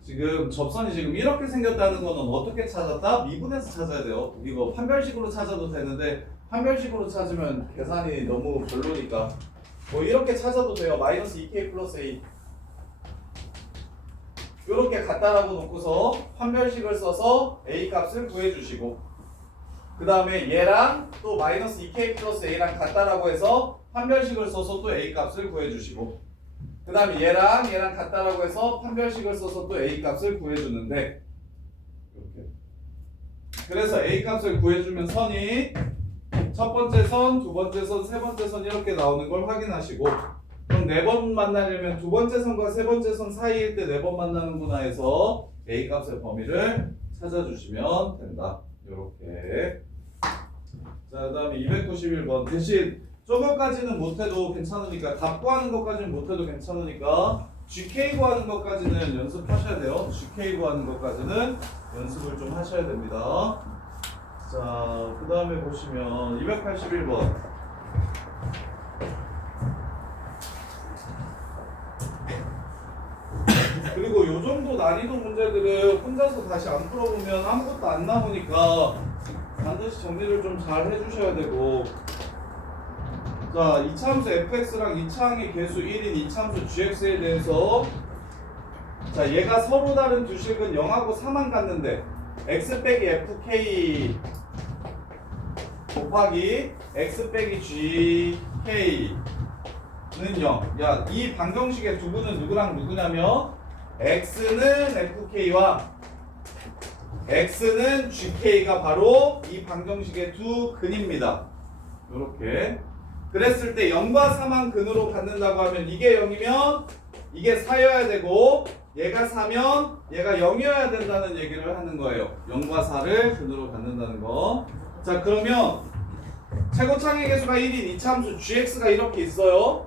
지금 접선이 지금 이렇게 생겼다는 거는 어떻게 찾았다? 미분해서 찾아야 돼요. 이거 판별식으로 찾아도 되는데 판별식으로 찾으면 계산이 너무 별로니까 뭐 이렇게 찾아도 돼요. 마이너스 2k 플러스 a 이렇게 갖다라고 놓고서 판별식을 써서 a 값을 구해주시고 그 다음에 얘랑 또 마이너스 2k 플러스 a랑 같다라고 해서 판별식을 써서 또 a 값을 구해주시고 그 다음에 얘랑 같다라고 해서 판별식을 써서 또 a 값을 구해주는데 이렇게 그래서 a 값을 구해주면 선이 첫 번째 선, 두 번째 선, 세 번째 선 이렇게 나오는 걸 확인하시고 그럼 4번 만나려면 두 번째 선과 세 번째 선 사이일 때 4번 만나는구나 해서 a 값의 범위를 찾아주시면 된다. 이렇게 자, 그 다음에 291번 대신 저거까지는 못해도 괜찮으니까 답 구하는 것까지는 못해도 괜찮으니까 GK 구하는 것까지는 연습하셔야 돼요. GK 구하는 것까지는 연습을 좀 하셔야 됩니다. 자, 그 다음에 보시면 281번 그리고 요 정도 난이도 문제들은 혼자서 다시 안 풀어보면 아무것도 안 나오니까 반드시 정리를 좀 잘 해주셔야 되고 자, 이차함수 fx랑 이차항의 개수 1인 이차함수 gx에 대해서 자, 얘가 서로 다른 두 식은 0하고 3만 같는데 x 빼기 fk 곱하기 x 빼기 gk는 0. 야, 이 방정식의 두부는 누구랑 누구냐면 x는 fk와 x는 gk가 바로 이 방정식의 두 근입니다. 요렇게 그랬을 때 0과 4만 근으로 갖는다고 하면 이게 0이면 이게 4여야 되고 얘가 4면 얘가 0이어야 된다는 얘기를 하는 거예요. 0과 4를 근으로 갖는다는 거. 자, 그러면 최고창의 개수가 1인 이차함수 gx가 이렇게 있어요.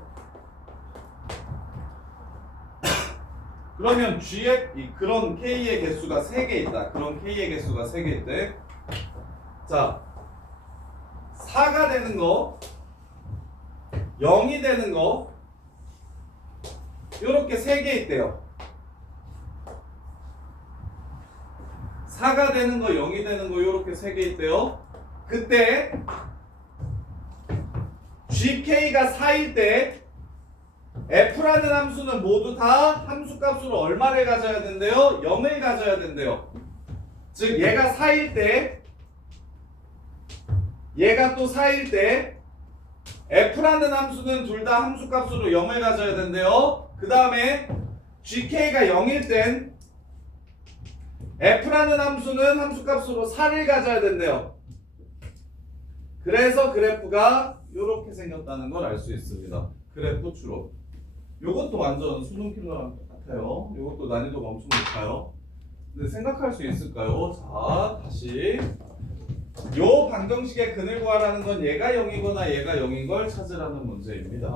그러면 g의 그런 k의 개수가 3개 있다. 그런 k의 개수가 3개 있대. 자, 4가 되는 거 0이 되는 거 요렇게 3개 있대요. 4가 되는 거 0이 되는 거 요렇게 3개 있대요. 그때 GK가 4일 때 F라는 함수는 모두 다 함수값으로 얼마를 가져야 된대요? 0을 가져야 된대요. 즉 얘가 4일 때 얘가 또 4일 때 F라는 함수는 둘 다 함수값으로 0을 가져야 된대요. 그 다음에 GK가 0일 땐 F라는 함수는 함수값으로 4를 가져야 된대요. 그래서 그래프가 이렇게 생겼다는 걸 알 수 있습니다. 그래프 추론. 요것도 완전 수능 킬러랑 똑같아요. 요것도 난이도가 엄청 높아요. 근데 생각할 수 있을까요? 자, 다시 요 방정식의 근을 구하라는 건 얘가 0이거나 얘가 0인 걸 찾으라는 문제입니다.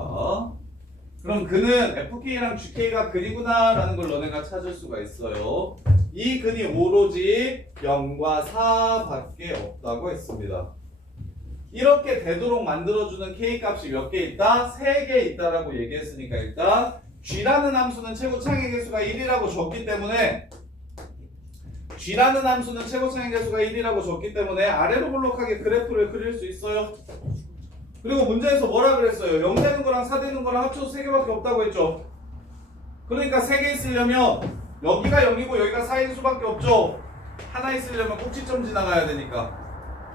그럼 근은 FK랑 GK가 근이구나 라는 걸 너네가 찾을 수가 있어요. 이 근이 오로지 0과 4 밖에 없다고 했습니다. 이렇게 되도록 만들어주는 K값이 몇 개 있다? 3개 있다라고 얘기했으니까 일단 G라는 함수는 최고창의 개수가 1이라고 줬기 때문에 G라는 함수는 최고창의 개수가 1이라고 줬기 때문에 아래로 볼록하게 그래프를 그릴 수 있어요. 그리고 문제에서 뭐라 그랬어요? 0 되는 거랑 4 되는 거랑 합쳐서 3개밖에 없다고 했죠. 그러니까 3개 있으려면 여기가 0이고 여기가 4일 수밖에 없죠. 하나 있으려면 꼭지점 지나가야 되니까.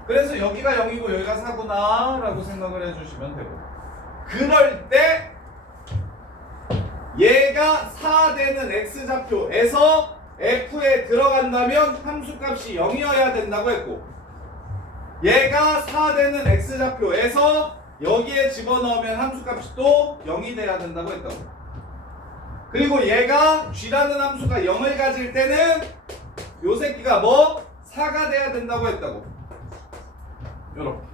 그래서 여기가 0이고 여기가 4구나 라고 생각을 해주시면 되고, 그럴 때 얘가 4 되는 x좌표에서 f에 들어간다면 함수값이 0이어야 된다고 했고, 얘가 4 되는 x좌표에서 여기에 집어넣으면 함수값이 또 0이 돼야 된다고 했다고. 그리고 얘가 g라는 함수가 0을 가질 때는 요 새끼가 뭐? 4가 돼야 된다고 했다고. 요렇게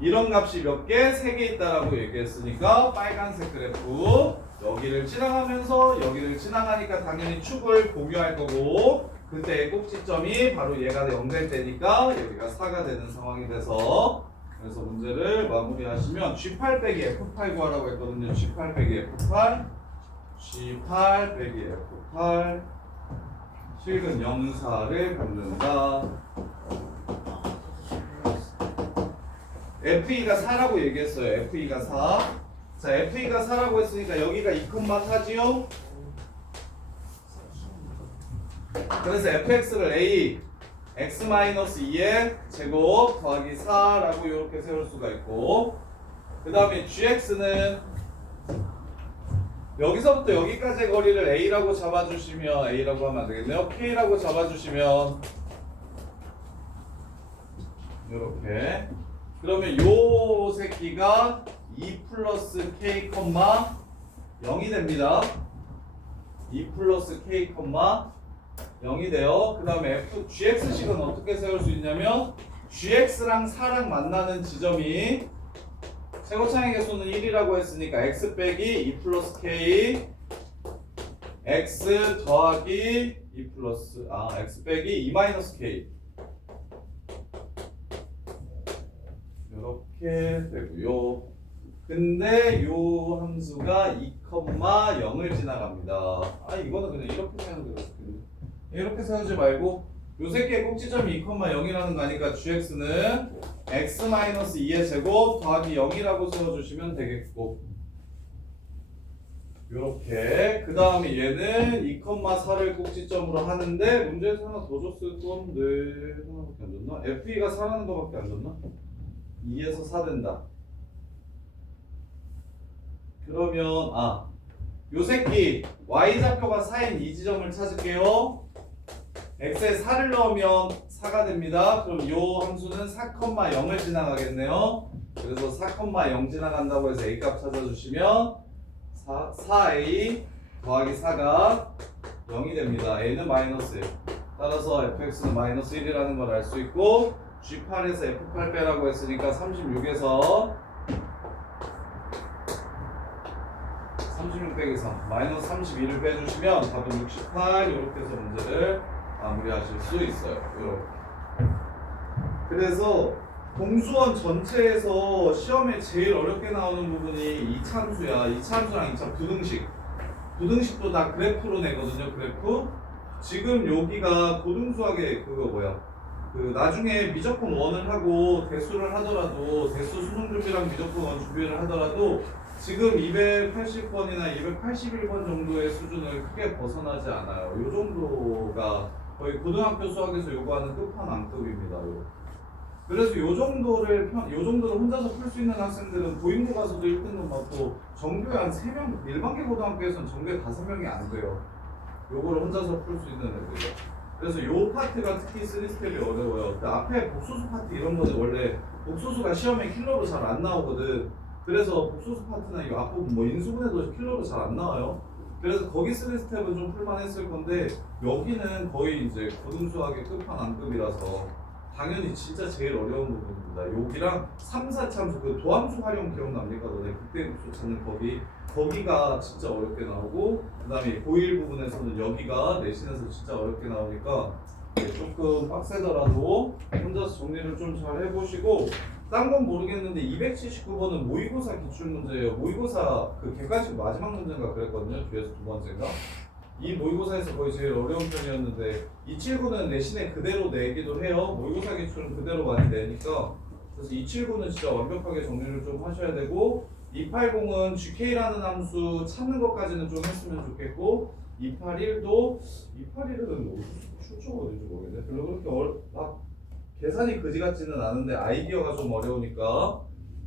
이런 값이 몇 개? 3개 있다라고 얘기했으니까 빨간색 그래프 여기를 지나가면서 여기를 지나가니까 당연히 축을 공유할 거고, 그때 꼭지점이 바로 얘가 0 될 때니까 여기가 4가 되는 상황이 돼서, 그래서 문제를 마무리하시면 G8 빼기 F8 구하라고 했거든요. G8 빼기 F8, G8 빼기 F8, 실근 0,4를 갖는다. FE가 4라고 얘기했어요. FE가 4. 자, FE가 4라고 했으니까 여기가 2,4지요? 그래서 fx를 a x-2의 제곱 더하기 4라고 이렇게 세울 수가 있고, 그 다음에 gx는 여기서부터 여기까지의 거리를 a라고 잡아주시면, a라고 하면 안 되겠네요. k라고 잡아주시면 이렇게, 그러면 요 새끼가 2 플러스 k, 0이 됩니다. 2 플러스 k, 0이 돼요. 그 다음에 gx식은 어떻게 세울 수 있냐면, gx랑 4랑 만나는 지점이 최고차의 개수는 1이라고 했으니까 x 빼기 2 플러스 k, x 더하기 2 플러스 x 빼기 2 마이너스 k, 이렇게 되고요. 근데 요 함수가 2,0을 지나갑니다. 이거는 그냥 이렇게 세우면 되거든요. 이렇게 세우지 말고 요 새끼의 꼭지점이 2,0이라는 거 아니까 gx는 x-2의 제곱 더하기 0이라고 세워주시면 되겠고, 요렇게. 그 다음에 얘는 2,4를 꼭지점으로 하는데, 문제에서 하나 더 줬을 건데 하나밖에 안 줬나? FE가 4라는 거밖에 안 줬나? 2에서 4 된다. 그러면 요 새끼 y좌표가 4인 이 지점을 찾을게요. x에 4를 넣으면 4가 됩니다. 그럼 요 함수는 4,0을 지나가겠네요. 그래서 4,0 지나간다고 해서 a 값 찾아주시면 4a 더하기 4가 0이 됩니다. a는 마이너스 1. 따라서 fx는 마이너스 1이라는 걸 알 수 있고, G8에서 F8 빼라고 했으니까 36에서 36 빼기 3 마이너스 32를 빼주시면 답은 68. 이렇게 해서 문제를 마무리하실 수 있어요. 이렇게. 그래서 공수원 전체에서 시험에 제일 어렵게 나오는 부분이 이차함수야. 이차함수랑 이차 부등식. 부등식도 다 그래프로 내거든요. 그래프. 지금 여기가 고등수학의 나중에 미적분 1을 하고 대수를 하더라도, 대수 수능 준비랑 미적분 1 준비를 하더라도 지금 280번이나 281번 정도의 수준을 크게 벗어나지 않아요. 이 정도가 거의 고등학교 수학에서 요구하는 끝판왕급입니다. 그래서 요 정도를 혼자서 풀 수 있는 학생들은 보인고 가서도 1등급 맞고, 정교에 한 3명, 일반계 고등학교에서는 정교에 5명이 안 돼요. 요거를 혼자서 풀 수 있는 애들이요. 그래서 요 파트가 특히 3스텝이 어려워요. 앞에 복소수 파트 이런 거는 원래 복소수가 시험에 킬러로 잘 안 나오거든. 그래서 복소수 파트나 이 앞부분 인수분해도 킬러로 잘 안 나와요. 그래서 거기 3스텝은 좀 풀만했을 건데, 여기는 거의 이제 고등수학의 끝판왕급이라서 당연히 진짜 제일 어려운 부분입니다. 여기랑 3, 4참수 그 도함수 활용 기억납니까? 너네 그때 찾는 거기가 진짜 어렵게 나오고, 그 다음에 고1 부분에서는 여기가 내신에서 진짜 어렵게 나오니까 조금 빡세더라도 혼자서 정리를 좀 잘 해보시고, 딴 건 모르겠는데 279번은 모의고사 기출문제예요. 모의고사 그 객관식 마지막 문제인가 그랬거든요. 뒤에서 2번째인가? 이 모의고사에서 거의 제일 어려운 편이었는데, 279는 내신에 그대로 내기도 해요. 모의고사 기출은 그대로 많이 내니까. 그래서 279는 진짜 완벽하게 정리를 좀 하셔야 되고, 280은 GK라는 함수 찾는 것까지는 좀 했으면 좋겠고, 281도 281은 출처가 어딘지 모르겠네. 별로 그렇게 막 계산이 그지 같지는 않은데 아이디어가 좀 어려우니까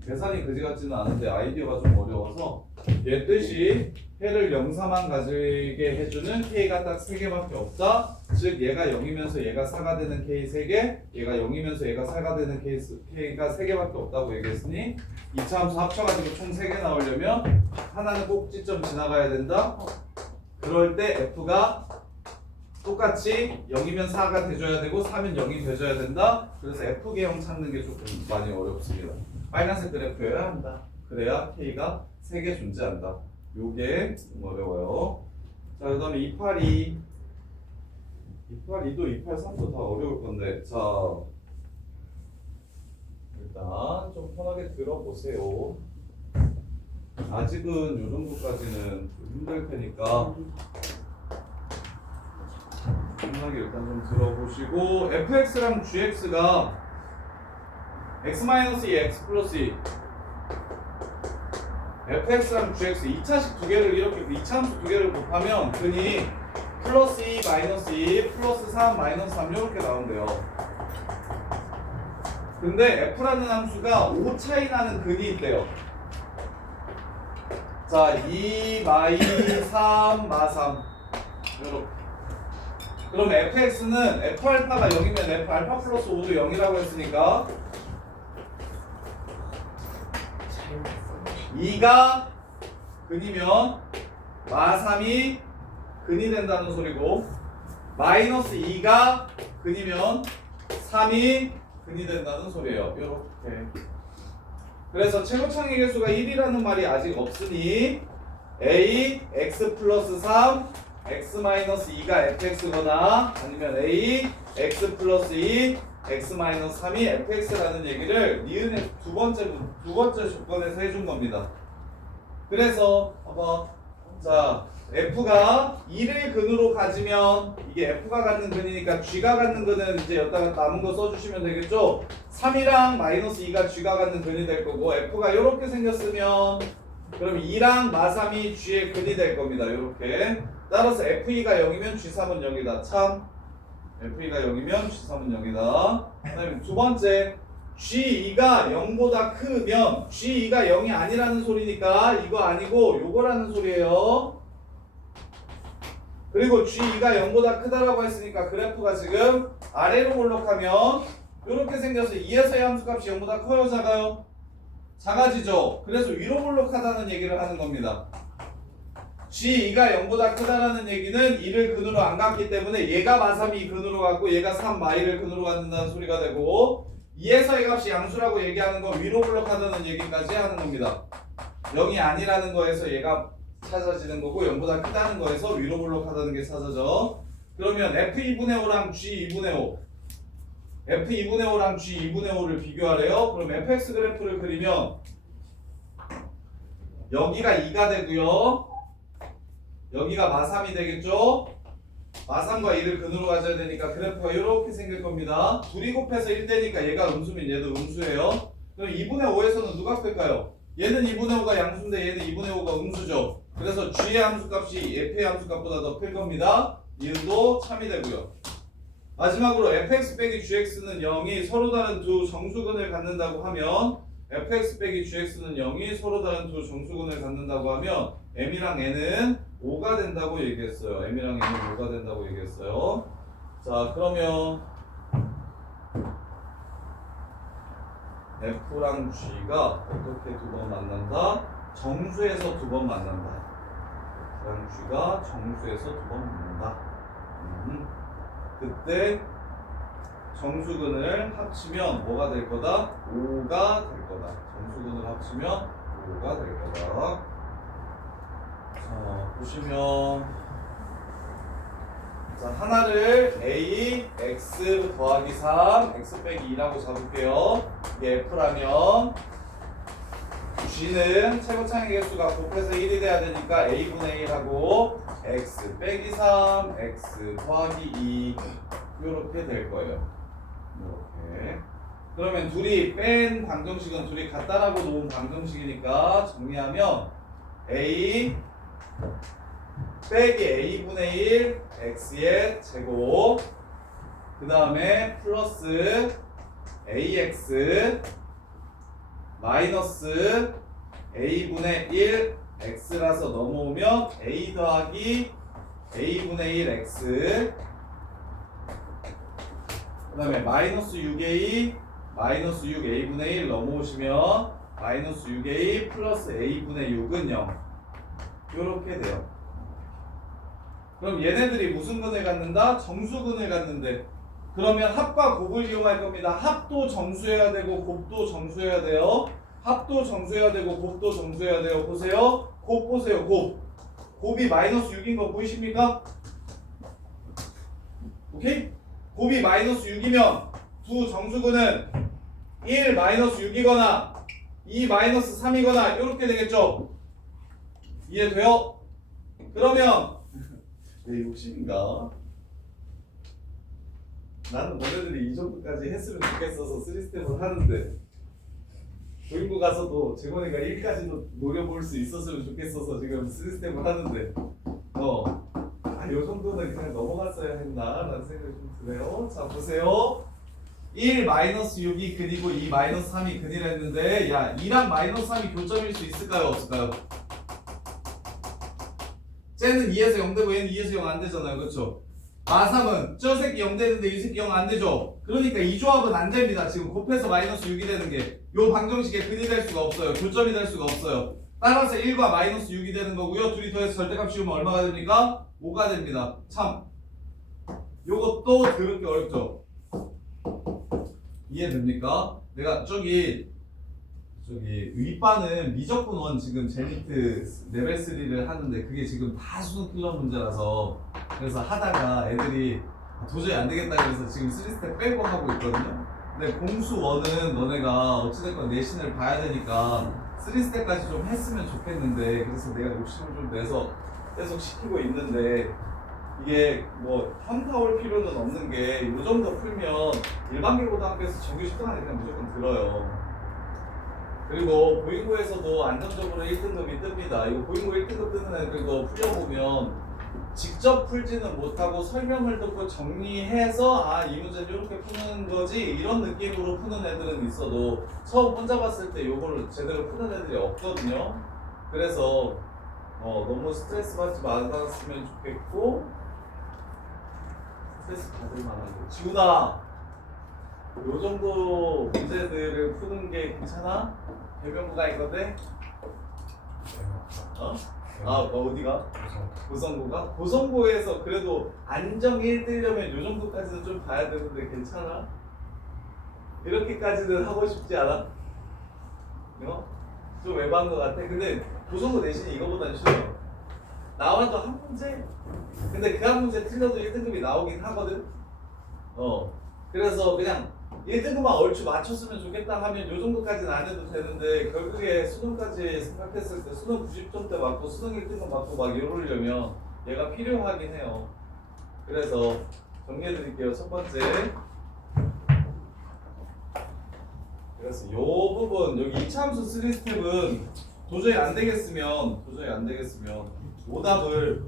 계산이 그지 같지는 않은데 아이디어가 좀 어려워서 얘 뜻이 해를 0, 4만 가지게 해주는 K가 딱 3개밖에 없다. 즉 얘가 0이면서 얘가 4가 되는 K 3개, 얘가 0이면서 얘가 4가 되는 K가 3개밖에 없다고 얘기했으니 이차 함수 합쳐가지고 총 3개 나오려면 하나는 꼭지점 지나가야 된다. 그럴 때 F가 똑같이 0이면 4가 돼줘야 되고 4면 0이 돼줘야 된다. 그래서 F계형 찾는 게 조금 많이 어렵습니다. 빨간색 그래프여야 한다. 그래야 K가 3개 존재한다. 요게 좀 어려워요. 자, 그 다음에 282 282도 283도 다 어려울 건데, 자 일단 좀 편하게 들어보세요. 아직은 요 정도까지는 좀 힘들 테니까 편하게 일단 좀 들어보시고, fx랑 gx가 x-2, x 플러스 2 fx랑 gx 2차식 두 개를 이렇게 2차 함수 두 개를 곱하면 근이 플러스 2, 마이너스 2, 플러스 3, 마이너스 3 이렇게 나온대요. 근데 f라는 함수가 5 차이 나는 근이 있대요. 자, 2, 마이, 3, 마 3 이렇게. 그럼 fx는 f알파가 0이면 f알파 플러스 5도 0이라고 했으니까 2가 근이면 마 3이 근이 된다는 소리고, 마이너스 2가 근이면 3이 근이 된다는 소리예요. 이렇게. 그래서 최고창의 개수가 1이라는 말이 아직 없으니 a x 플러스 3 x 마이너스 2가 fx거나 아니면 a x 플러스 2 x 마이너스 3이 fx라는 얘기를 니은의 두 번째 조건에서 해준 겁니다. 그래서 봐봐. 자, f가 2를 근으로 가지면 이게 f가 갖는 근이니까 g가 갖는 근은 이제 여기다가 남은 거 써주시면 되겠죠. 3이랑 마이너스 2가 g가 갖는 근이 될 거고, f가 이렇게 생겼으면 그럼 2랑 마3이 g의 근이 될 겁니다. 이렇게. 따라서 f2가 0이면 g3은 0이다. 참. f2가 0이면 g3은 0이다. 그 다음에 두 번째, g2가 0보다 크면 g2가 0이 아니라는 소리니까 이거 아니고 요거라는 소리예요. 그리고 g2가 0보다 크다라고 했으니까 그래프가 지금 아래로 볼록하면 이렇게 생겨서 2에서의 함수값이 0보다 커요, 작아요? 작아지죠. 그래서 위로 볼록하다는 얘기를 하는 겁니다. g2가 0보다 크다라는 얘기는 2를 근으로 안 갔기 때문에 얘가 마3이 근으로 갔고 얘가 3마이를 근으로 갖는다는 소리가 되고, 2에서의 값이 양수라고 얘기하는 거 위로 볼록하다는 얘기까지 하는 겁니다. 0이 아니라는 거에서 얘가 찾아지는 거고 0보다 크다는 거에서 위로 볼록하다는 게 찾아져. 그러면 f2분의 5랑 g2분의 5 f2분의 5랑 g2분의 5를 비교하래요. 그럼 fx 그래프를 그리면 여기가 2가 되고요, 여기가 마3이 되겠죠. 마3과 2를 근으로 가져야 되니까 그래프가 이렇게 생길 겁니다. 둘이 곱해서 1되니까 얘가 음수면 얘도 음수예요. 그럼 2분의 5에서는 누가 클까요? 얘는 2분의 5가 양수인데 얘는 2분의 5가 음수죠. 그래서 g의 함수값이 f의 함수값보다 더 클 겁니다. 이음도 참이 되고요. 마지막으로 fx 빼기 gx는 0이 서로 다른 두 정수근을 갖는다고 하면, fx 빼기 gx는 0이 서로 다른 두 정수근을 갖는다고 하면 m이랑 n은 5가 된다고 얘기했어요. m이랑 n은 5가 된다고 얘기했어요. 자, 그러면 f랑 g가 어떻게 두 번 만난다? 정수에서 두 번 만난다. f랑 g가 정수에서 두 번 만난다. 그때 정수근을 합치면 뭐가 될 거다? 5가 될 거다. 정수근을 합치면 5가 될 거다. 자, 보시면, 자, 하나를 a, x 더하기 3, x 빼기 2라고 잡을게요. 이게 f라면 g는 최고창의 개수가 곱해서 1이 돼야 되니까 a분의 1하고 x 빼기 3, x 더하기 2 이렇게 될 거예요. 이렇게. 그러면 둘이 뺀 방정식은 둘이 같다라고 놓은 방정식이니까 정리하면 a 빼기 a분의 1 x의 제곱 그 다음에 플러스 ax 마이너스 a분의 1 x라서 넘어오면 a 더하기 a분의 1 x 그 다음에 마이너스 6a 마이너스 6a분의 1 넘어오시면 마이너스 6a 플러스 a분의 6은 0 이렇게 돼요. 그럼 얘네들이 무슨 근을 갖는다? 정수근을 갖는데 그러면 합과 곱을 이용할 겁니다. 합도 정수해야 되고 곱도 정수해야 돼요. 합도 정수해야 되고 곱도 정수해야 돼요. 보세요. 곱 보세요. 곱이 마이너스 6인 거 보이십니까? 오케이? 곱이 마이너스 6이면 두 정수근은 1 마이너스 6이거나 2 마이너스 3이거나 이렇게 되겠죠? 이해돼요? 그러면 내 욕심인가? 나는 너네들이 이 정도까지 했으면 좋겠어서 3스텝을 하는데 도인부 가서도 재건이가 1까지도 노려볼 수 있었으면 좋겠어서 지금 3스텝을 하는데 요 정도는 그냥 넘어갔어야 했나 라는 생각이 좀 드네요. 자 보세요. 1 마이너스 6이 근이고 2 마이너스 3이 근이라 했는데 야 2랑 마이너스 3이 교점일 수 있을까요? 없을까요? 쟤는 2에서 0 되고 얘는 2에서 0 안 되잖아요. 그렇죠? 마3은 저 새끼 0 되는데 이 새끼 0 안 되죠? 그러니까 이 조합은 안 됩니다. 지금 곱해서 마이너스 6이 되는 게 요 방정식에 근이 될 수가 없어요. 교점이 될 수가 없어요. 따라서 1과 마이너스 6이 되는 거고요. 둘이 더해서 절대값 씌우면 얼마가 됩니까? 5가 됩니다. 참 요것도 더럽게 어렵죠? 이해됩니까? 내가 저기 윗반은 미적분 원 지금 제니트 레벨 3를 하는데 그게 지금 다 수능 클럽 문제라서 그래서 하다가 애들이 도저히 안 되겠다 그래서 지금 3스텝 빼고 하고 있거든요. 근데 공수 원은 너네가 어찌됐건 내신을 봐야 되니까 3스텝까지 좀 했으면 좋겠는데 그래서 내가 욕심을 좀 내서 계속 시키고 있는데 이게 뭐 현타 올 필요는 없는 게 이 정도 풀면 일반계고등학교에서 정규 10등 안에 그냥 무조건 들어요. 그리고 보잉고에서도 안정적으로 1등급이 뜹니다. 이거 보잉고 1등급 뜨는 애들도 풀려보면 직접 풀지는 못하고 설명을 듣고 정리해서 아 이 문제는 이렇게 푸는 거지 이런 느낌으로 푸는 애들은 있어도 처음 혼자 봤을 때 이걸 제대로 푸는 애들이 없거든요. 그래서 너무 스트레스 받지 말았으면 좋겠고 스트레스 받을 만한 거 지훈아 요 정도 문제들을 푸는 게 괜찮아? 대명구가 있거든? 어디가? 고성고가? 고성고에서 그래도 안정 1 뜨려면 요 정도까지는 좀 봐야 되는데 괜찮아? 이렇게까지는 하고 싶지 않아? 좀 외반한 것 같아? 근데 고성고 내신이 이거보다는 쉬워요. 나와도 한 문제? 근데 그 한 문제 틀려도 1등급이 나오긴 하거든? 그래서 그냥 1등급만 얼추 맞췄으면 좋겠다 하면 요 정도까지는 안 해도 되는데 결국에 수능까지 생각했을 때 수능 90점대 맞고 수능 1등급 맞고 막 이러려면 얘가 필요하긴 해요. 그래서 정리해 드릴게요. 첫 번째 그래서 요 부분 여기 2차 함수 3스텝은 도저히 안 되겠으면 오답을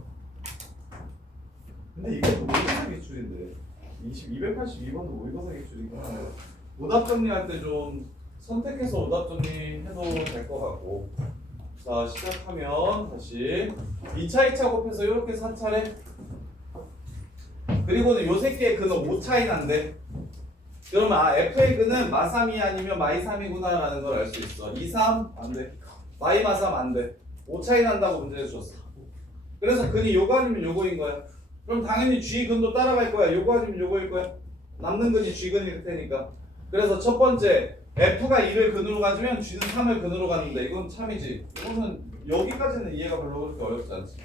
근데 이것도 모의고사 기출인데 282번도 모의고사 기출이니까 오답 정리할 때 좀 선택해서 오답 정리해도 될 것 같고 자 시작하면 다시 2차 곱해서 이렇게 4차례 그리고는 요 새끼의 근은 5차이 난대. 그러면 f의 근은 마3이 아니면 마이3이구나 라는 걸 알 수 있어. 2, 3 안돼 마이 마3 안돼 5차이 난다고 문제에서 줬어. 그래서 근이 요거 아니면 요거인 거야. 그럼 당연히 G 근도 따라갈 거야. 요거 아니면 요거일 거야. 남는 근이 G 근일 테니까. 그래서 첫 번째 F가 2를 근으로 가지면 G는 3을 근으로 가는데 이건 참이지. 이거는 여기까지는 이해가 별로 그렇게 어렵지 않지.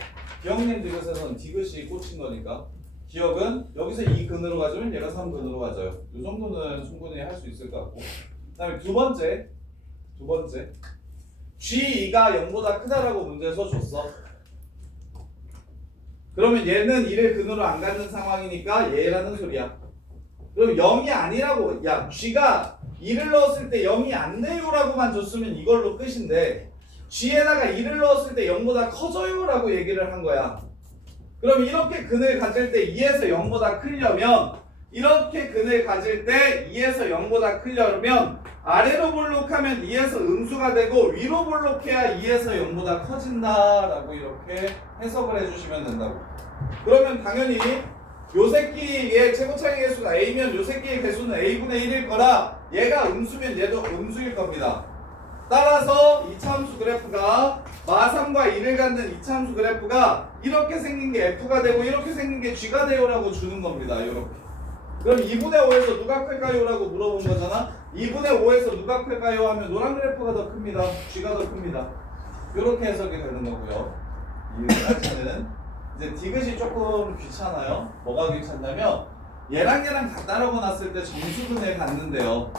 기억님 디귿에서는 디귿이 꽂힌 거니까 기억은 여기서 2 근으로 가지면 얘가 3 근으로 가져요. 이 정도는 충분히 할 수 있을 것 같고 그 다음에 두 번째 G2가 0보다 크다라고 문제에서 줬어. 그러면 얘는 1을 근으로 안 갖는 상황이니까 얘라는 소리야. 그럼 0이 아니라고 야 G가 2를 넣었을 때 0이 안 돼요 라고만 줬으면 이걸로 끝인데 G에다가 2를 넣었을 때 0보다 커져요 라고 얘기를 한 거야. 그럼 이렇게 근을 가질 때 2에서 0보다 크려면 이렇게 근을 가질 때 2에서 0보다 크려면 아래로 볼록하면 2에서 음수가 되고 위로 볼록해야 2에서 0보다 커진다라고 이렇게 해석을 해주시면 된다고. 그러면 당연히 요 새끼의 최고차이 개수가 A면 요 새끼의 개수는 A분의 1일 거라 얘가 음수면 얘도 음수일 겁니다. 따라서 이차함수 그래프가 마3과 2를 갖는 이차함수 그래프가 이렇게 생긴 게 F가 되고 이렇게 생긴 게 G가 되요라고 주는 겁니다. 이렇게. 그럼 2분의 5에서 누가 클까요? 라고 물어본 거잖아. 2분의 5에서 누가 클까요? 하면 노란 그래프가 더 큽니다. G가 더 큽니다. 이렇게 해석이 되는 거고요. 이 차는 이제 디귿이 조금 귀찮아요. 뭐가 귀찮냐면 얘랑 다 따르고 났을 때 정수근을 갖는데요.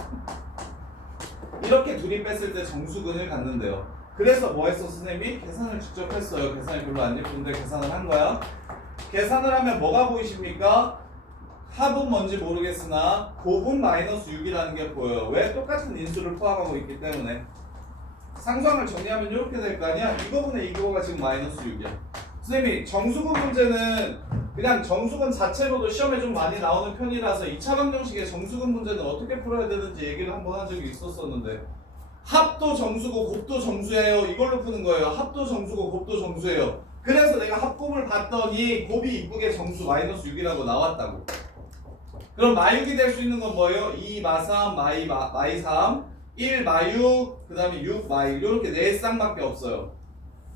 이렇게 둘이 뺐을 때 정수근을 갖는데요. 그래서 뭐 했어? 선생님이 계산을 직접 했어요. 계산이 별로 안 예쁜데 계산을 한 거야. 계산을 하면 뭐가 보이십니까? 합은 뭔지 모르겠으나 곱은 마이너스 6이라는 게 보여요. 왜? 똑같은 인수를 포함하고 있기 때문에. 상수항을 정리하면 이렇게 될 거 아니야? 이거분의 이거가 지금 마이너스 6이야. 선생님이 정수근 문제는 그냥 정수근 자체로도 시험에 좀 많이 나오는 편이라서 2차 방정식의 정수근 문제는 어떻게 풀어야 되는지 얘기를 한번 한 적이 있었었는데 합도 정수고 곱도 정수예요. 이걸로 푸는 거예요. 합도 정수고 곱도 정수예요. 그래서 내가 합곱을 봤더니 곱이 이쁘게 정수 마이너스 6이라고 나왔다고. 그럼 마6이 될 수 있는 건 뭐예요? 2 마3 마이3 1 마6 그 다음에 6 마1 이렇게 4쌍밖에 없어요.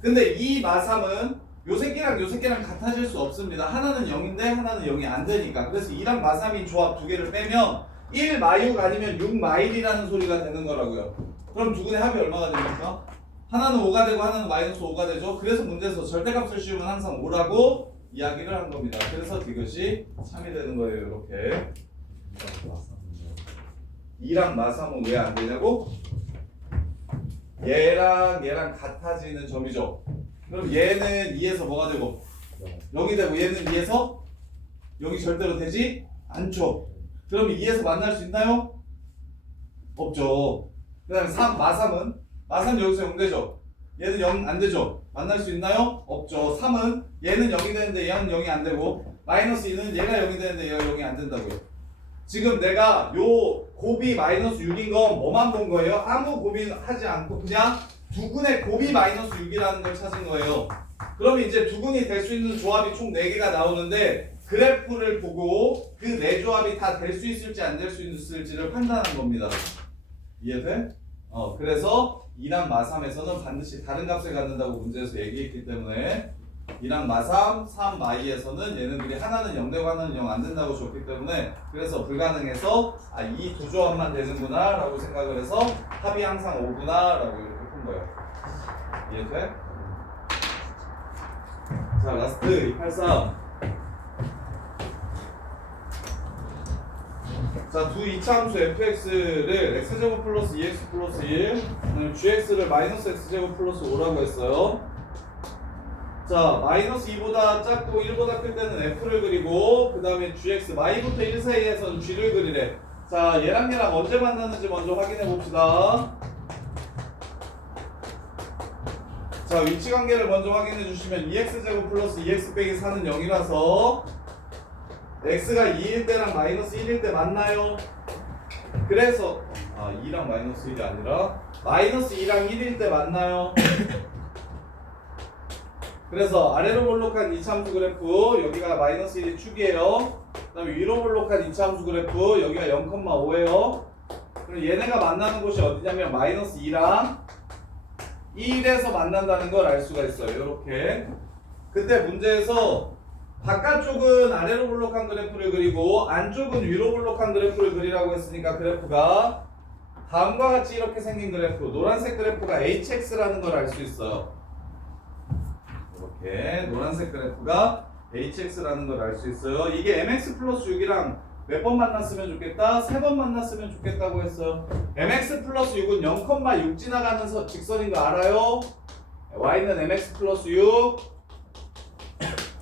근데 2 마3은 요 새끼랑 같아질 수 없습니다. 하나는 0인데 하나는 0이 안 되니까. 그래서 2랑 마3인 조합 두 개를 빼면 1 마6 아니면 6 마1이라는 소리가 되는 거라고요. 그럼 두 군의 합이 얼마가 됩니까? 하나는 5가 되고 하나는 마이너스 5가 되죠. 그래서 문제에서 절대값을 씌우면 항상 5라고 이야기를 한 겁니다. 그래서 이것이 3이 되는 거예요. 이렇게 2랑 마3은 왜 안 되냐고? 얘랑 같아지는 점이죠. 그럼 얘는 2에서 뭐가 되고 0이 되고 얘는 2에서 0이 절대로 되지 않죠. 그럼 2에서 만날 수 있나요? 없죠. 그 다음에 마3 여기서 0 되죠. 얘는 0 안 되죠. 만날 수 있나요? 없죠. 3은 얘는 0이 되는데 얘는 0이 안 되고 마이너스 2는 얘가 0이 되는데 얘가 0이 안 된다고요. 지금 내가 요 곱이 마이너스 6인 건 뭐만 본 거예요? 아무 고민하지 않고 그냥 두근의 곱이 마이너스 6이라는 걸 찾은 거예요. 그러면 이제 두근이 될 수 있는 조합이 총 4개가 나오는데 그래프를 보고 그 4조합이 다 될 수 있을지 안 될 수 있을지를 판단하는 겁니다. 이해돼? 그래서 2랑 마3에서는 반드시 다른 값을 갖는다고 문제에서 얘기했기 때문에 2랑 마3, 3 마이에서는 얘네들이 하나는 0 되고 하나는 0 안 된다고 줬기 때문에 그래서 불가능해서 이 두 조합만 되는구나 라고 생각을 해서 합이 항상 5구나 라고 이렇게 푼 거예요. 이해돼? 자 라스트 283. 자, 두 이차함수 fx를 x제곱 플러스 2x 플러스 1 gx를 마이너스 x제곱 플러스 5라고 했어요. 자, 마이너스 2보다 작고 1보다 클 때는 f를 그리고 그 다음에 gx 마이부터 1 사이에서는 g를 그리래. 자, 얘랑 언제 만나는지 먼저 확인해 봅시다. 자, 위치관계를 먼저 확인해 주시면 2x제곱 플러스 2x 빼기 4는 0이라서 x가 2일 때랑 마이너스 1일 때 만나요. 그래서 2랑 마이너스 1이 아니라 마이너스 2랑 1일 때 만나요. 그래서 아래로 볼록한 이차함수 그래프 여기가 마이너스 1이 축이에요. 그 다음에 위로 볼록한 이차함수 그래프 여기가 0,5예요. 그럼 얘네가 만나는 곳이 어디냐면 마이너스 2랑 1에서 만난다는 걸 알 수가 있어요. 이렇게. 그때 문제에서 바깥쪽은 아래로 볼록한 그래프를 그리고 안쪽은 위로 볼록한 그래프를 그리라고 했으니까 그래프가 다음과 같이 이렇게 생긴 그래프 노란색 그래프가 hx라는 걸 알 수 있어요. 이렇게 노란색 그래프가 hx라는 걸 알 수 있어요. 이게 mx 플러스 6이랑 몇 번 만났으면 좋겠다? 3번 만났으면 좋겠다고 했어요. mx 플러스 6은 0,6 지나가는 직선인 거 알아요? y는 mx 플러스 6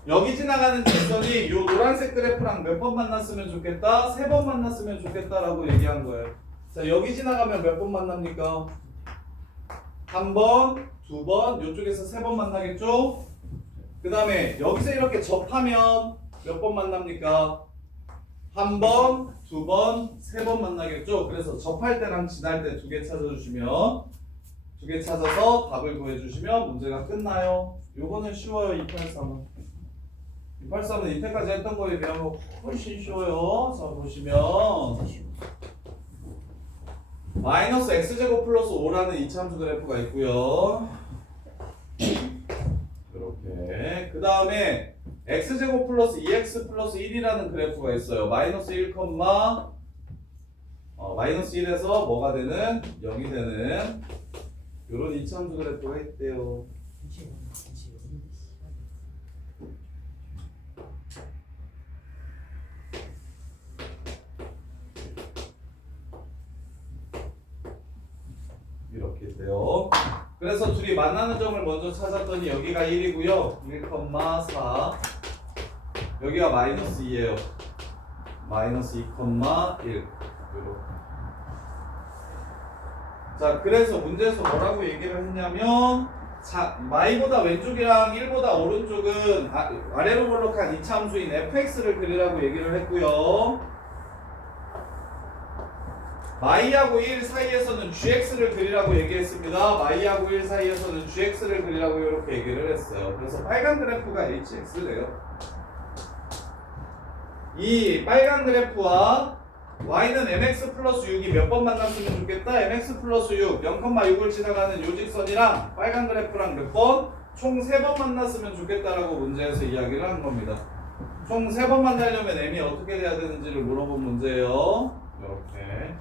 여기 지나가는 직선이 이 노란색 그래프랑 몇 번 만났으면 좋겠다? 3번 만났으면 좋겠다라고 얘기한 거예요. 자, 여기 지나가면 몇 번 만납니까? 1번, 2번, 이쪽에서 3번 만나겠죠? 그 다음에 여기서 이렇게 접하면 몇 번 만납니까? 한 번, 두 번, 세 번 만나겠죠? 그래서 접할 때랑 지날 때 두 개 찾아주시면 두 개 찾아서 답을 구해주시면 문제가 끝나요. 요거는 쉬워요. 283은. 283은 이때까지 했던 거에 비하면 훨씬 쉬워요. 자 보시면 마이너스 x제곱 플러스 5라는 이차함수 그래프가 있고요. 이렇게 그 다음에 x제곱 플러스 2x 플러스 1이라는 그래프가 있어요. 마이너스 1, 마이너스 1에서 뭐가 되는? 0이 되는 이런 이차함수 그래프가 있대요. 이렇게 있대요. 그래서 둘이 만나는 점을 먼저 찾았더니 여기가 1이고요. 1,4 여기가 마이너스 2예요. 마이너스 2,1 이렇게. 자, 그래서 문제에서 뭐라고 얘기를 했냐면 자, y보다 왼쪽이랑 1보다 오른쪽은 아래로 볼록한 이차함수인 fx를 그리라고 얘기를 했고요. y하고 1 사이에서는 gx를 그리라고 얘기했습니다. y하고 1 사이에서는 gx를 그리라고 이렇게 얘기를 했어요. 그래서 빨간 그래프가 hx래요. 이 빨간 그래프와 y는 mx 플러스 6이 몇 번 만났으면 좋겠다? mx 플러스 6, 0,6을 지나가는 요 직선이랑 빨간 그래프랑 몇 번? 총 3번 만났으면 좋겠다라고 문제에서 이야기를 한 겁니다. 총 3번 만나려면 m이 어떻게 돼야 되는지를 물어본 문제예요. 이렇게.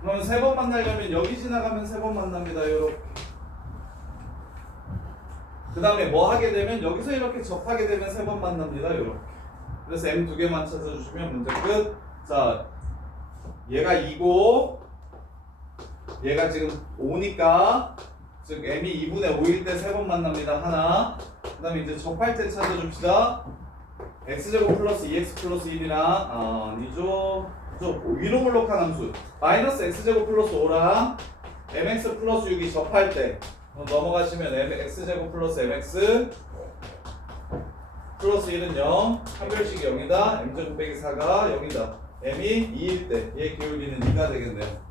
그럼 3번 만나려면 여기 지나가면 3번 만납니다. 이렇게. 그 다음에 뭐 하게 되면 여기서 이렇게 접하게 되면 3번 만납니다. 이렇게. 그래서 m 2개만 찾아주시면 문제 끝. 자, 얘가 2고 얘가 지금 5니까 즉 m이 2분의 5일 때 3번 만납니다. 하나. 그 다음에 이제 접할 때 찾아줍시다. x제곱 플러스 2x 플러스 1이랑 아니죠. 위로 볼록한 함수 마이너스 x제곱 플러스 5랑 mx 플러스 6이 접할 때 넘어가시면 x제곱 플러스 mx 플러스 1은 0 한별식이 0이다. m제곱 빼기 4가 0이다. m이 2일 때 얘 기울기는 2가 되겠네요.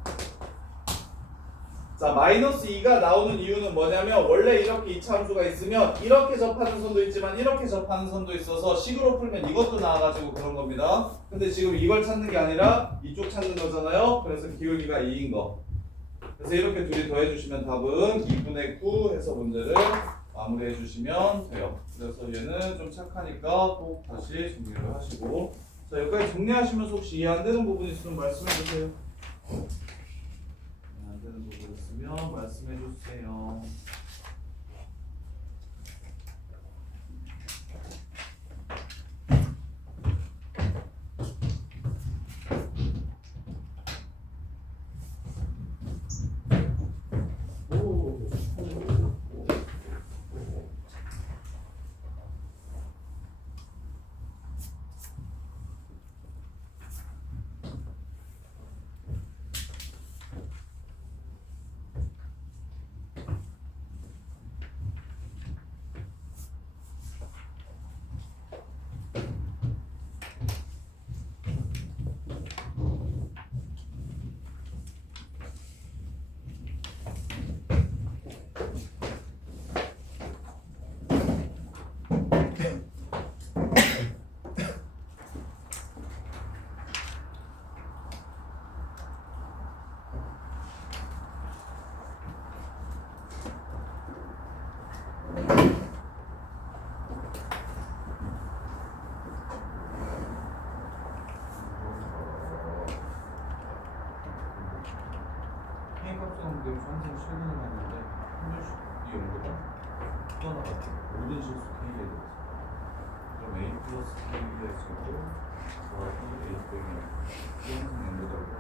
자, 마이너스 2가 나오는 이유는 뭐냐면 원래 이렇게 이차함수가 있으면 이렇게 접하는 선도 있지만 이렇게 접하는 선도 있어서 식으로 풀면 이것도 나와가지고 그런 겁니다. 근데 지금 이걸 찾는 게 아니라 이쪽 찾는 거잖아요. 그래서 기울기가 2인 거. 그래서 이렇게 둘이 더해주시면 답은 2분의 9 해서 문제를 마무리해 주시면 돼요. 그래서 얘는 좀 착하니까 꼭 다시 정리를 하시고, 자, 여기까지 정리하시면서 혹시 이해 안 되는 부분이 있으면 말씀해 주세요. 안 되는 부분 있으면 말씀해 주세요. K값은 항상 최근에 봤는데 한별식 이 연구가 또 하나 같아. 모든 실수 K에 대해서. 그럼 A 플러스 K에 대해서도 더하기 A 빼기 이 항상 연구자고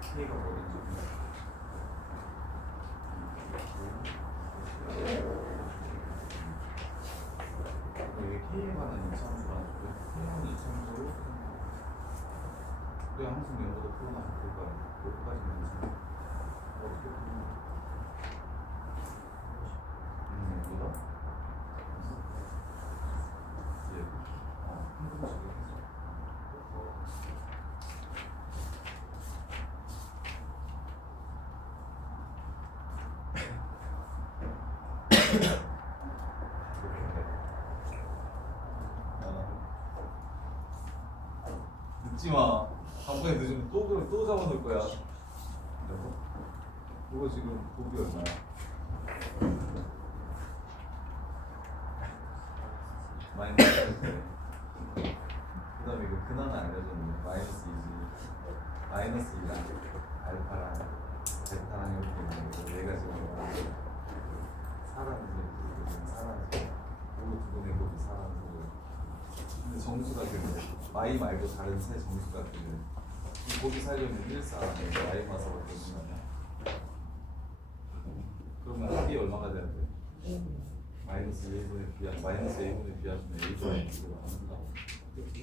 K가 뭐든지 이게 K에 관한 이차함수라는 거예요. K에 관한 이차함수로 우리가 항상 연구도 풀어나갈 거예요. 여기까지는 괜찮아요. 어떻게 보면 뭐다? 늦지 마. 한번에 늦으면 또 잡아놓을 거야. 이거 지금 곱이 얼마야? 마이너스. 그 다음에 이거 근황은 알려줬는데 마이너스 2지. 마이너스 2랑 알파랑 베타랑 이렇게 있는 거. 얘가 지금 사람이지. 이거 두 분의 곱이 사람이고. 근데 정수가 되면 y 말고 다른 세 정수가 되면 이 곱이 살려면 1, 4, y 마서 어떻게 되냐? 그러면 합이 얼마가 돼야 돼? 마이너스 1분의 b 마이너스 1분의 b하면 a분의 b로 나눈다. 이 a분이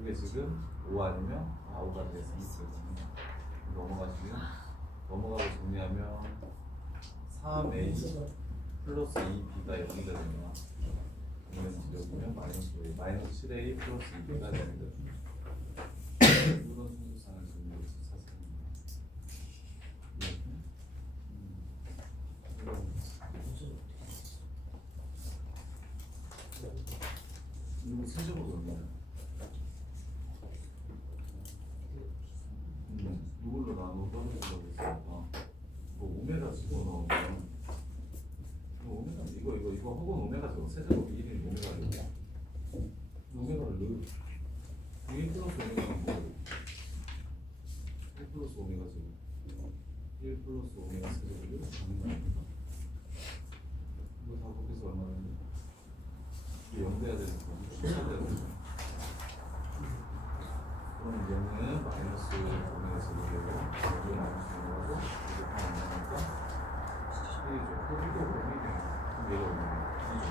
이게 지금 5 아니면 5가 됐으니까 넘어가고 정리하면 3a 플러스 2b가 0이 되잖아. 여기면 마이너스 7a 플러스 2b가 됩니다. 이런 순수상을 지금 여기서 찾습니다. 이거 세제곱 얼마야? 이걸로 나누고 떨어진다고 했으니까 뭐 오메가 집어넣으면 이거 혹은 오메가 제곱 세제곱 1인 오메가 오메가를 넣어 1 플러스 오메가는 뭐 1 플러스 오메가 제곱 1 플러스 오메가 세제곱을 가는 거 아닙니까? 이거 다 곱해서 얼마인데 이게 0 돼야 되니까 64 돼야 되니까 그럼 얘는 마이너스 오메가 제곱이고 여기 마이너스 오메가고 이거 다 얼마니까 1이죠. 또 이거 그럼 1이네. 그럼 얘가 얼마야? 2죠.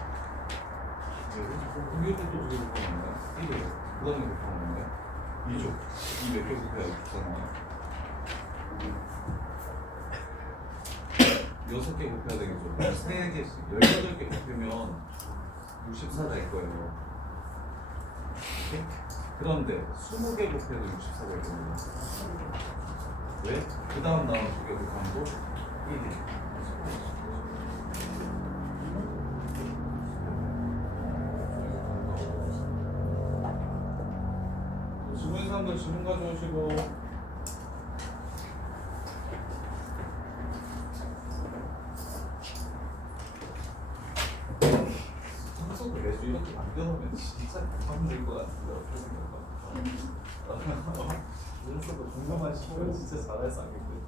그럼 이것도 또 2개 곱하면 얼마야? 1이에요. 그 다음에 곱하면 얼마야? 2죠. 2 몇 개 곱해야 6잖아. 6개 곱해야 되겠죠. 3개씩 18개 곱하면 64 될 거예요. 오케이? 그런데 20개 곱해도 64가 되거든요. 왜? 그 다음 나온 2개 곱하면 또 1이. 지문 사람들 지문 가져오시고. 평소도 매주 이렇게 남겨놓으면 진짜 감사될 것 같은데 어떻게 생각하? 눈썹도 공감만 시키면 진짜 잘할 쌍인데.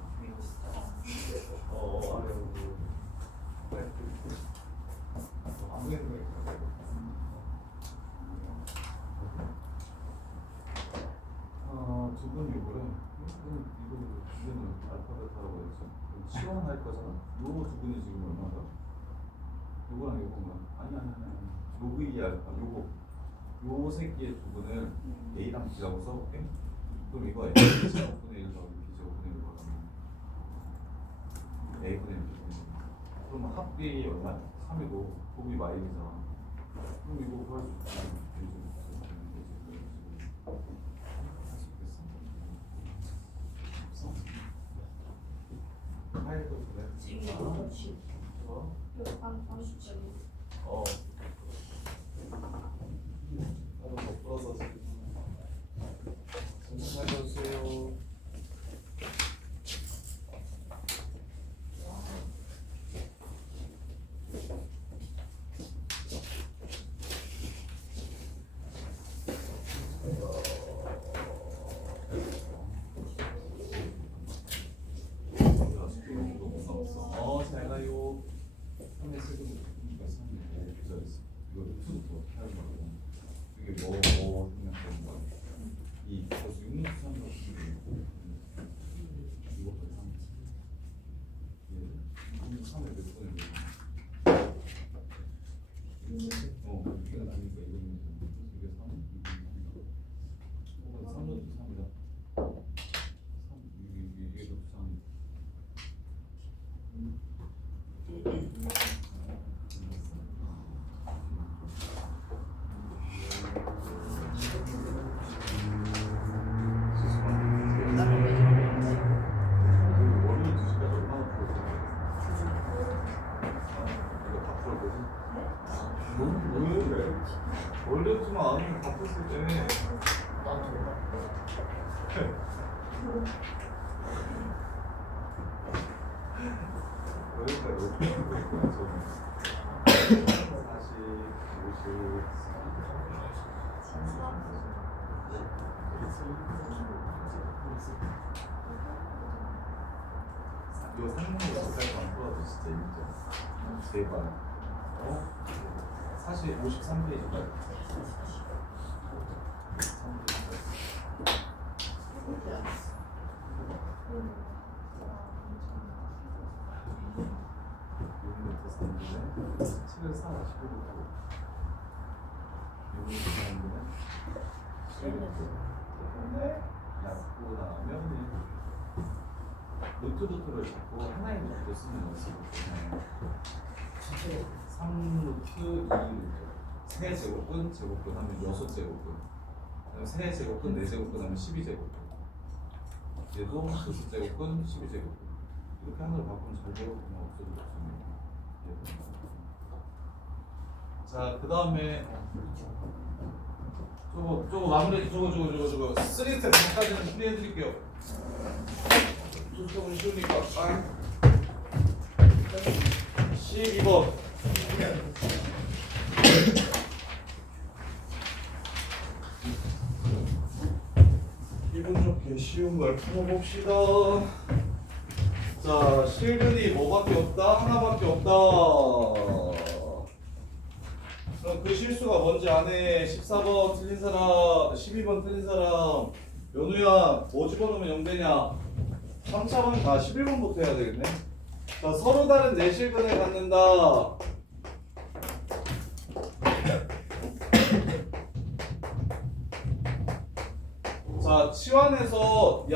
아무래도 두 분 요거래. 이거는 알파벳하라고 했죠. 시원할 거잖아. 요 두 분이 지금 얼마다? 요거랑 요거만. 아니. 요 V의 알파, 요 새끼의 두 분을 A랑 B라고 써볼게. 그럼 이거 A 제곱분의 1 더하기 B 제곱분의 1 더하면 A분의 B분의 1. 그러면 합이 얼마야? 3이고 곱이 마이너스잖아. 그럼 이거 구할 수 있지. 파일도 그래. 나도 못 풀어서 지금 살려주세요. 잘 가요. 3의 세제곱이니까 3이 부자였어. 이거 루트부터 하지 말고 이게 뭐 생각되는 거야? 이 그래서 6루트 3이라고 쓰면 이거 3 얘 3의 몇 분의 이게 나니까 이거는 이게 3 이게 3루트 3이다. 3 이게 루트 3이 이거 상문이 여기까지만 풀어도 진짜 인정. 제발. 53페이지까지. 잡고 나면 루트를 잡고 하나의 루트를 쓰는 거지. 3루트 2루트 세 제곱근 제곱근 하면 6제곱근 세 제곱근 4제곱근 하면 12제곱근 얘도 6제곱근 12제곱근 이렇게 하나로 바꾸면 잘 되고 그냥 없어도 좋습니다. 자, 그 다음에 저거 마무리 저거 3스텝 전까지는 풀이해드릴게요. 조금 쉬우니까 12번 기분 좋게 쉬운 걸 풀어봅시다. 자, 실근이 뭐밖에 없다? 하나밖에 없다. 그럼 그 실수가 뭔지 아네? 14번 틀린 사람, 12번 틀린 사람. 연우야, 뭐 집어넣으면 0 되냐? 3차번 다 11번부터 해야 되겠네. 자, 서로 다른 내실근을 갖는다. 자, 치환해서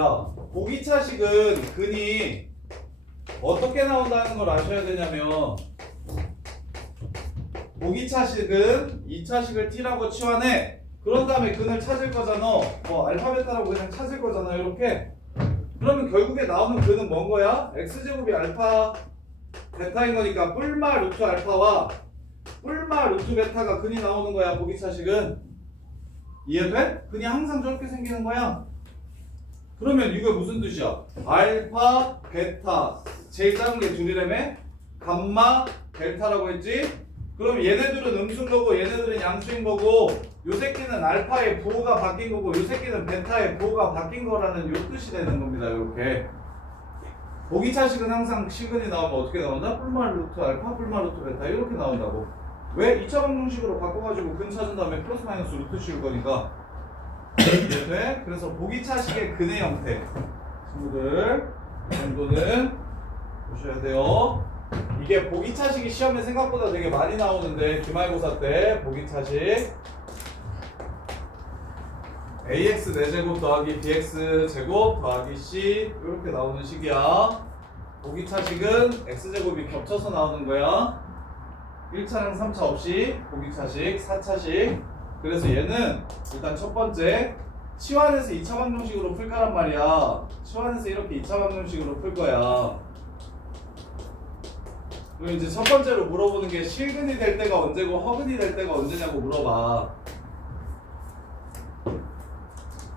보기차식은 근이 어떻게 나온다는 걸 아셔야 되냐면 보기차식은 2차식을 t라고 치환해. 그런 다음에 근을 찾을 거잖아. 뭐 알파 베타라고 그냥 찾을 거잖아. 이렇게. 그러면 결국에 나오는 근은 뭔 거야? x제곱이 알파 베타인 거니까 뿔마 루트 알파와 뿔마 루트 베타가 근이 나오는 거야. 보기차식은. 이해돼? 근이 항상 저렇게 생기는 거야. 그러면 이거 무슨 뜻이야? 알파 베타 제일 작은 게 둘이라며? 감마 델타라고 했지? 그럼 얘네들은 음수인 거고 얘네들은 양수인 거고 요 새끼는 알파의 부호가 바뀐 거고 요 새끼는 베타의 부호가 바뀐 거라는 요 뜻이 되는 겁니다. 이렇게 보기차식은 항상 실근이 나오면 어떻게 나온다? 뿔마 루트 알파 뿔마 루트 베타 이렇게 나온다고. 왜? 2차 방정식으로 바꿔가지고 근 찾은 다음에 플러스 마이너스 루트 씌울 거니까. 이해돼? 그래서 보기차식의 근의 형태 친구들 이 정도는 보셔야 돼요. 이게 보기차식이 시험에 생각보다 되게 많이 나오는데 기말고사 때 보기차식 ax 4제곱 더하기 bx 제곱 더하기 c 이렇게 나오는 식이야. 보기차식은 x제곱이 겹쳐서 나오는 거야. 1차랑 3차 없이 보기차식 4차식. 그래서 얘는 일단 첫 번째 치환해서 2차 방정식으로 풀 거란 말이야. 치환해서 이렇게 2차 방정식으로 풀 거야. 그럼 이제 첫 번째로 물어보는 게 실근이 될 때가 언제고 허근이 될 때가 언제냐고 물어봐.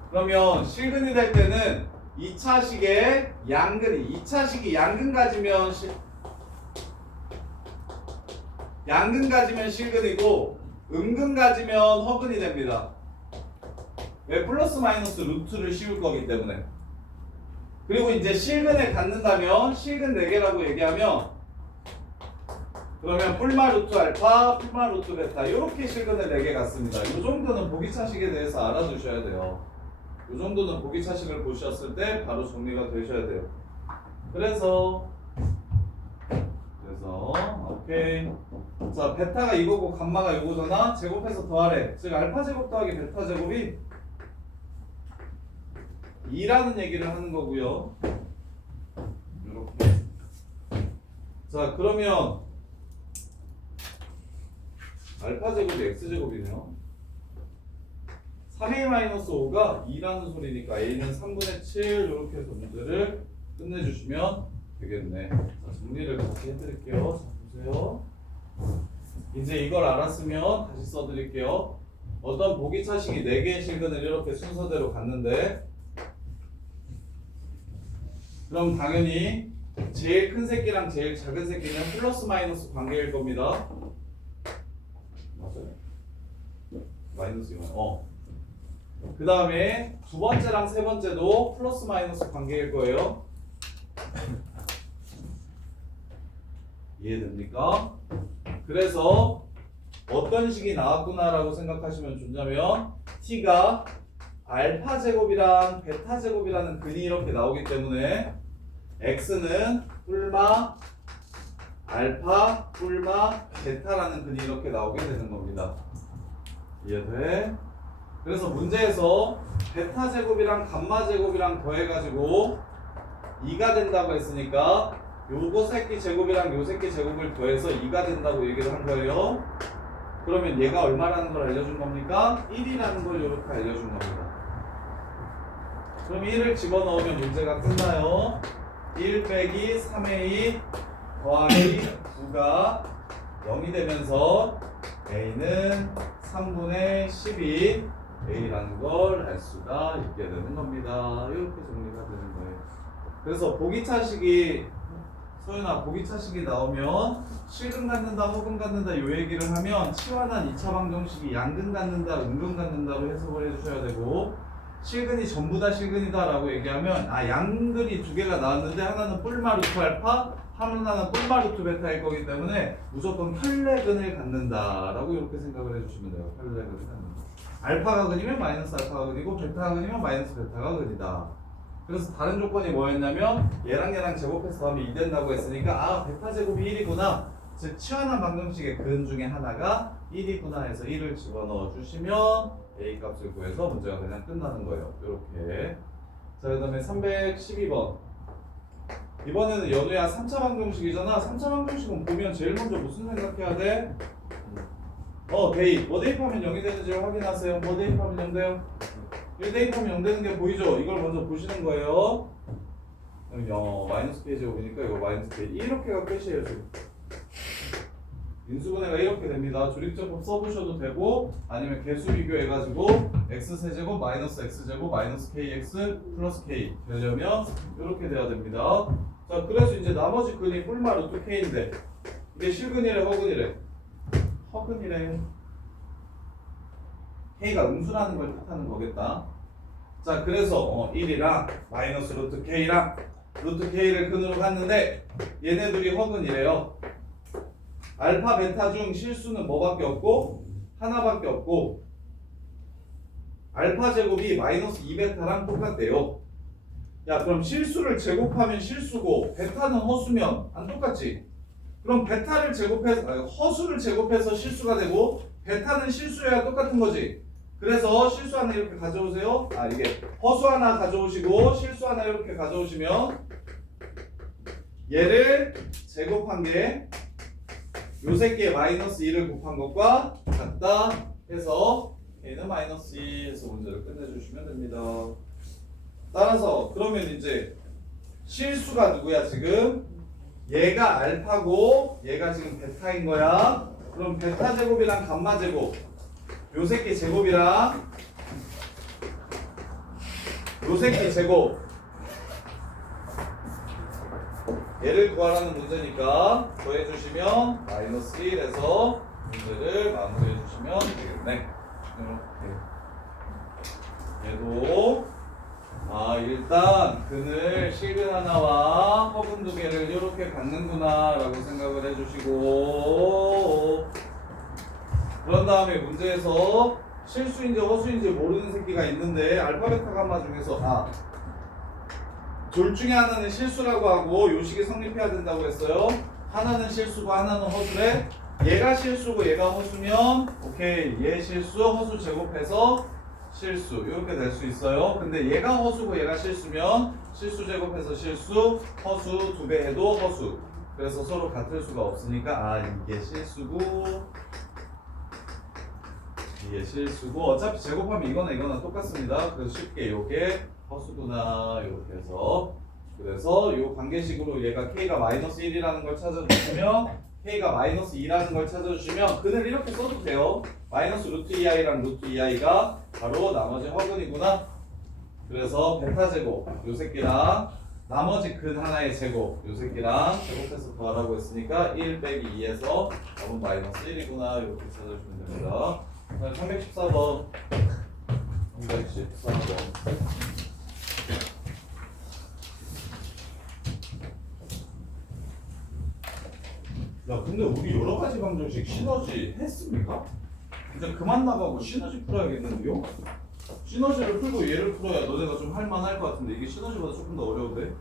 그러면 실근이 될 때는 2차식의 양근이 2차식이 양근 가지면 실근이고 음근 가지면 허근이 됩니다. 왜? 플러스 마이너스 루트를 씌울 거기 때문에. 그리고 이제 실근을 갖는다면 실근 4개라고 얘기하면 그러면 뿔마 루트 알파, 뿔마 루트 베타 이렇게 실근을 4개 갖습니다. 이 정도는 보기차식에 대해서 알아두셔야 돼요. 이 정도는 보기차식을 보셨을 때 바로 정리가 되셔야 돼요. 그래서 오케이. 자, 베타가 이거고 감마가 이거잖아. 제곱해서 더하래. 즉 알파 제곱 더하기 베타 제곱이 2라는 얘기를 하는 거고요. 이렇게. 자, 그러면 알파 제곱이 x 제곱이네요. 3a-5가 2라는 소리니까 a는 3분의 7 이렇게 해서 문제를 끝내주시면 되겠네. 자, 정리를 다시 해드릴게요. 자, 보세요. 이제 이걸 알았으면 다시 써드릴게요. 어떤 보기차식이 4개의 실근을 이렇게 순서대로 갔는데 그럼 당연히 제일 큰 새끼랑 제일 작은 새끼는 플러스 마이너스 관계일 겁니다. 마이너스 2만. 그 다음에 두 번째랑 세 번째도 플러스 마이너스 관계일 거예요. 이해됩니까? 그래서 어떤 식이 나왔구나라고 생각하시면 좋냐면 t가 알파 제곱이랑 베타 제곱이라는 근이 이렇게 나오기 때문에 x는 뿔마 알파 뿔마 베타라는 근이 이렇게 나오게 되는 겁니다. 이해돼? 그래서 문제에서 베타 제곱이랑 감마 제곱이랑 더해가지고 2가 된다고 했으니까 요거 새끼 제곱이랑 요 새끼 제곱을 더해서 2가 된다고 얘기를 한 거예요. 그러면 얘가 얼마라는 걸 알려준 겁니까? 1이라는 걸 이렇게 알려준 겁니다. 그럼 1을 집어넣으면 문제가 끝나요. 1 빼기 3a 더하기 9가 0이 되면서 a는 3분의 12 a라는 걸 알 수가 있게 되는 겁니다. 이렇게 정리가 되는 거예요. 그래서 보기차식이 서윤아 보기차식이 나오면 실근 갖는다 허근 갖는다 요 얘기를 하면 치환한 2차 방정식이 양근 갖는다 음근 갖는다로 해석을 해주셔야 되고 실근이 전부 다 실근이다 라고 얘기하면 양근이 두 개가 나왔는데 하나는 뿔마 루트 알파 하나는 뿔마 루트 베타일 거기 때문에 무조건 혈내근을 갖는다 라고 이렇게 생각을 해주시면 돼요. 혈내근을 갖는다. 알파가 근이면 마이너스 알파가 근이고 베타가 근이면 마이너스 베타가 근이다. 그래서 다른 조건이 뭐였냐면 얘랑 제곱해서 더하면 2 된다고 했으니까 베타 제곱이 1이구나. 즉 치환한 방정식의 근 중에 하나가 1이구나 해서 1을 집어넣어 주시면 a 값을 구해서 문제가 그냥 끝나는 거예요. 이렇게. 자, 그 다음에 312번. 이번에는 연우야 3차 방정식이잖아. 3차 방정식은 보면 제일 먼저 무슨 생각해야 돼? 대입. 뭐 대입하면 0이 되는지를 확인하세요. 뭐 대입하면 0 돼요? 1 대입하면 0 되는 게 보이죠? 이걸 먼저 보시는 거예요. 마이너스 k 제곱이니까 이거 마이너스 k 이렇게가 끝이에요 지금. 인수분해가 이렇게 됩니다. 조립제법 써보셔도 되고 아니면 개수 비교해가지고 x세제곱 마이너스 x제곱 마이너스 kx 플러스 k 되려면 이렇게 돼야 됩니다. 자, 그래서 이제 나머지 근이 뿔마 루트 k인데 이게 실근이래 허근이래? 허근이래. k가 음수라는 걸 뜻하는 거겠다. 자, 그래서 1이랑 마이너스 루트 k랑 루트 k를 근으로 갔는데 얘네들이 허근이래요. 알파 베타 중 실수는 뭐밖에 없고 하나밖에 없고 알파 제곱이 마이너스 2베타랑 똑같대요. 야, 그럼 실수를 제곱하면 실수고 베타는 허수면 안 똑같지? 그럼 베타를 제곱해서 허수를 제곱해서 실수가 되고 베타는 실수여야 똑같은 거지. 그래서 실수 하나 이렇게 가져오세요. 이게 허수 하나 가져오시고 실수 하나 이렇게 가져오시면 얘를 제곱한 게 요 새끼에 마이너스 2를 곱한 것과 같다 해서 얘는 마이너스 2 해서 문제를 끝내주시면 됩니다. 따라서 그러면 이제 실수가 누구야 지금? 얘가 알파고 얘가 지금 베타인 거야. 그럼 베타 제곱이랑 감마 제곱 요 새끼 제곱이랑 요 새끼 제곱 얘를 구하라는 문제니까 더해주시면 마이너스 1에서 문제를 마무리해주시면 되겠네. 이렇게 얘도 일단 근을 실근 하나와 허근 두 개를 이렇게 갖는구나 라고 생각을 해주시고 그런 다음에 문제에서 실수인지 허수인지 모르는 새끼가 있는데 알파 베타 감마 중에서 둘 중에 하나는 실수라고 하고 요식이 성립해야 된다고 했어요. 하나는 실수고 하나는 허수래. 얘가 실수고 얘가 허수면 오케이 얘 실수 허수 제곱해서 실수 이렇게 될 수 있어요. 근데 얘가 허수고 얘가 실수면 실수 제곱해서 실수 허수 두 배 해도 허수. 그래서 서로 같을 수가 없으니까 이게 실수고 이게 실수고 어차피 제곱하면 이거나 똑같습니다. 그래서 쉽게 요게 허수구나 이렇게 해서 그래서 요 관계식으로 얘가 k가 마이너스 1이라는 걸 찾아주시면 k가 마이너스 2라는 걸 찾아주시면 근을 이렇게 써도 돼요. 마이너스 루트 2i랑 루트 2i가 바로 나머지 허근이구나. 그래서 베타 제곱 요 새끼랑 나머지 근 하나의 제곱 요 새끼랑 제곱해서 더하라고 했으니까 1 빼기 2에서 답은 마이너스 1이구나 이렇게 찾아주시면 됩니다. 314번. 314번. 야, 근데 우리 여러 가지 방정식 시너지 했습니까? 이제 그만 나가고 시너지 풀어야겠는데요? 시너지를 풀고 얘를 풀어야 너네가 좀 할만할 것 같은데 이게 시너지보다 조금 더 어려운데?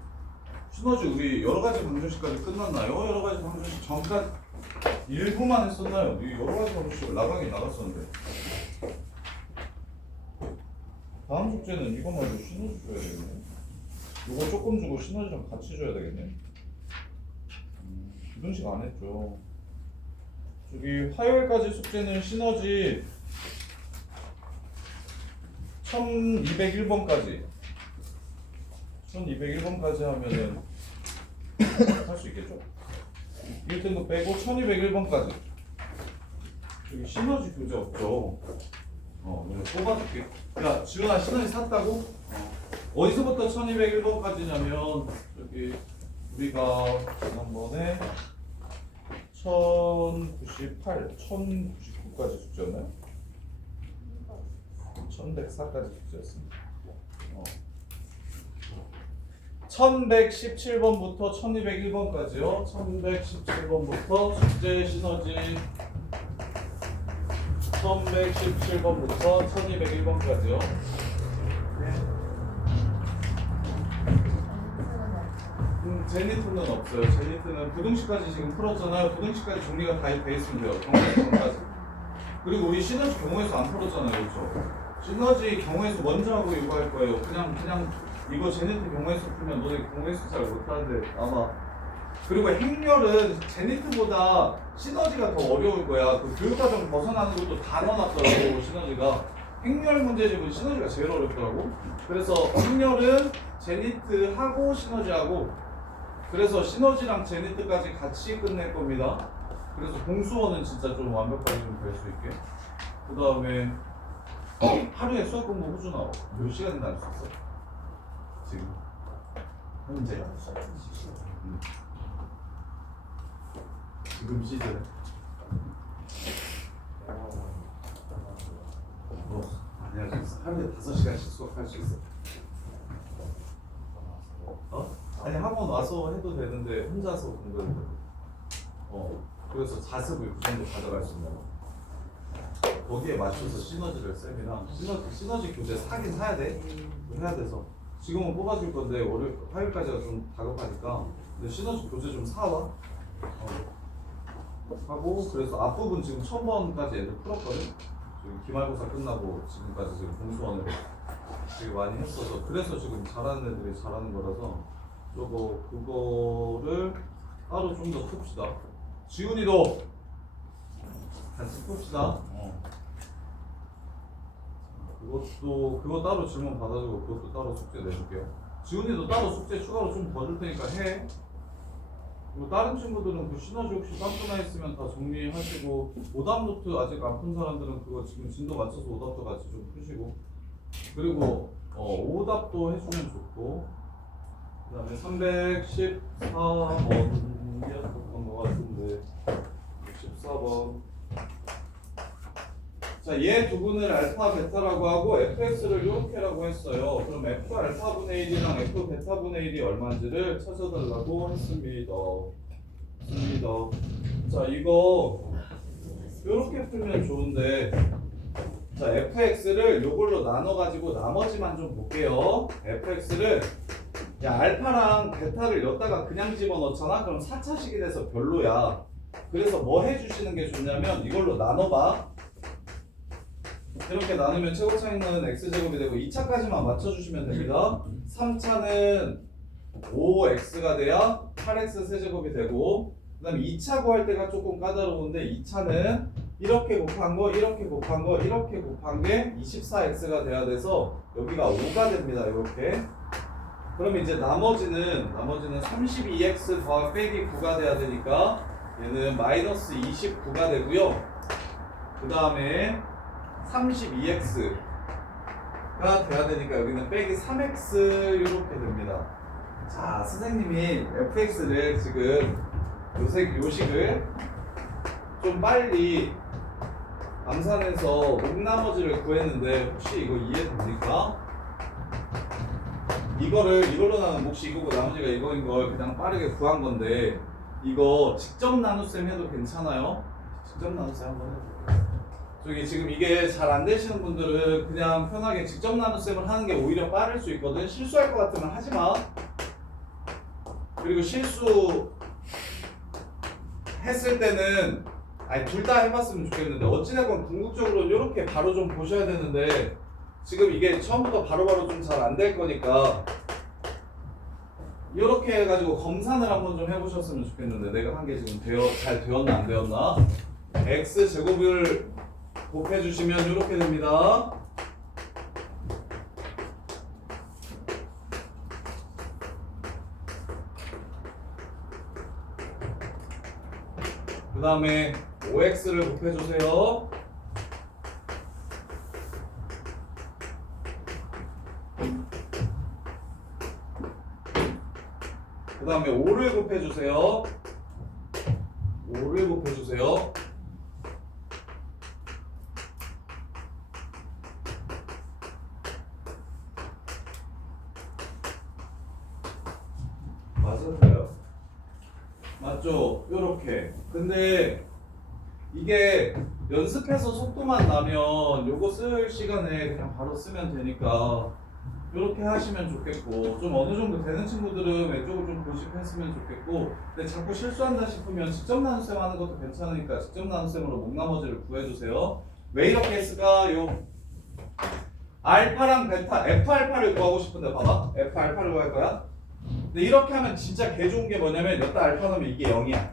시너지 우리 여러 가지 방정식까지 끝났나요? 여러 가지 방정식 잠깐 일부만 했었나요? 이 여러 가지 방정식을 나가긴 나갔었는데. 다음 숙제는 이거 말고 시너지 줘야 되겠네. 이거 조금 주고 시너지랑 같이 줘야 되겠네. 부등식 안 했죠. 저기 화요일까지 숙제는 시너지 1201번까지 1201번까지 하면은 할 수 있겠죠? 1등급 빼고 1201번까지 여기 시너지 교재 없죠? 내가 뽑아줄게. 야 지훈아 시너지 샀다고? 어디서부터 1201번까지냐면 여기 우리가 지난번에 1098, 1099까지 숙제였나요? 1104까지 숙제였습니다. 1117번부터 1201번까지요. 1117번부터 숙제 시너지 1117번부터 1201번까지요. 제니트는 없어요. 제니트는 부등식까지 지금 풀었잖아요. 부등식까지 정리가 다 돼 있으면 돼요. 경우에서까지. 그리고 우리 시너지 경우에서 안 풀었잖아요. 그렇죠? 시너지 경우에서 먼저 하고 이거 할 거예요. 그냥 이거 제니트 경우에서 풀면 너네 경우에서 잘 못하는데 아마. 그리고 행렬은 제니트보다 시너지가 더 어려울 거야. 그 교육과정 벗어나는 것도 다 넣어놨더라고. 시너지가. 행렬 문제집은 시너지가 제일 어렵더라고. 그래서 행렬은 제니트하고 시너지하고 그래서 시너지랑 제니트까지 같이 끝낼 겁니다. 그래서 공수원은 진짜 좀 완벽하게 좀 될 수 있게. 그 다음에 하루에 수학 공부 호주나 몇 시간이나 할 수 있어? 지금 현재 지금 시즌 많이 할 수 있어. 하루에 5시간씩 수학할 수 있어. 아니 학원 와서 해도 되는데 혼자서 공부해도 되고. 그래서 자습을 그 정도 가져갈 수 있는 거. 거기에 맞춰서 시너지를 쌤이랑 시너지 교재 사긴 사야 돼. 해야 돼서 지금은 뽑아줄 건데 화요일까지가 좀 다급하니까 근데 시너지 교재 좀 사와. 하고 그래서 앞부분 지금 1000번까지 애들 풀었거든. 지금 기말고사 끝나고 지금까지 지금 공수원을 되게 많이 했어서 그래서 지금 잘하는 애들이 잘하는 거라서 그거를 따로 좀 더 풉시다. 지훈이도 같이 풉시다. 그거 따로 질문 받아주고 그것도 따로 숙제 내줄게요. 지훈이도 따로 숙제 추가로 좀 더 줄 테니까 해. 그리고 다른 친구들은 그 시너지 혹시 깜빡나 있으면 다 정리하시고 오답 노트 아직 안 푼 사람들은 그거 지금 진도 맞춰서 오답도 같이 좀 푸시고 그리고 오답도 해주면 좋고 그 다음에 314번이었던 것 같은데 14번 자, 얘 두 분을 알파, 베타라고 하고 fx를 이렇게라고 했어요. 그럼 f 알파분의 1이랑 f 베타분의 1이 얼마인지를 찾아달라고 했습니다. 자, 이거 이렇게 풀면 좋은데 자, fx를 요걸로 나눠가지고 나머지만 좀 볼게요. fx를 야, 알파랑 베타를 여기다가 그냥 집어넣잖아? 그럼 4차식이 돼서 별로야. 그래서 뭐 해주시는 게 좋냐면 이걸로 나눠봐. 이렇게 나누면 최고 차이는 x제곱이 되고 2차까지만 맞춰주시면 됩니다. 3차는 5x가 돼야 8x 세제곱이 되고 그 다음에 2차 구할 때가 조금 까다로운데 2차는 이렇게 곱한 거, 이렇게 곱한 거, 이렇게 곱한 게 24x가 돼야 돼서 여기가 5가 됩니다. 이렇게. 그럼 이제 나머지는 32x 더하기 빼기 9가 돼야 되니까 얘는 마이너스 29가 되고요. 그 다음에 32x가 돼야 되니까 여기는 빼기 3x 이렇게 됩니다. 자, 선생님이 fx를 지금 요식을 좀 빨리 암산해서 목나머지를 구했는데 혹시 이거 이해됩니까? 이걸로 나눈 몫이 이거고 나머지가 이거인 걸 그냥 빠르게 구한 건데 이거 직접 나눗셈 해도 괜찮아요? 직접 나눗셈 한번 해볼게요. 저기 지금 이게 잘 안 되시는 분들은 그냥 편하게 직접 나눗셈을 하는 게 오히려 빠를 수 있거든. 실수할 것 같으면 하지 마. 그리고 실수 했을 때는 아니 둘 다 해봤으면 좋겠는데 어찌됐건 궁극적으로 이렇게 바로 좀 보셔야 되는데 지금 이게 처음부터 바로바로 좀 잘 안 될 거니까 이렇게 해가지고 검산을 한번 좀 해보셨으면 좋겠는데 내가 한 게 지금 잘 되었나 안 되었나? x 제곱을 곱해주시면 이렇게 됩니다. 그 다음에 5x를 곱해주세요. 그 다음에 5를 곱해주세요. 5를 곱해주세요. 맞아요. 맞죠? 요렇게. 근데 이게 연습해서 속도만 나면 요거 쓸 시간에 그냥 바로 쓰면 되니까 요렇게 하시면 좋겠고 좀 어느 정도 되는 친구들은 왼쪽을 좀 고집했으면 좋겠고 근데 자꾸 실수한다 싶으면 직접 나눗셈 하는 것도 괜찮으니까 직접 나눗셈으로 목나머지를 구해주세요. 왜 이렇게 했을까요? 알파랑 베타, F알파를 구하고 싶은데 봐봐. F알파를 구할 거야. 근데 이렇게 하면 진짜 개 좋은 게 뭐냐면 여기다 알파 넣으면 이게 0이야.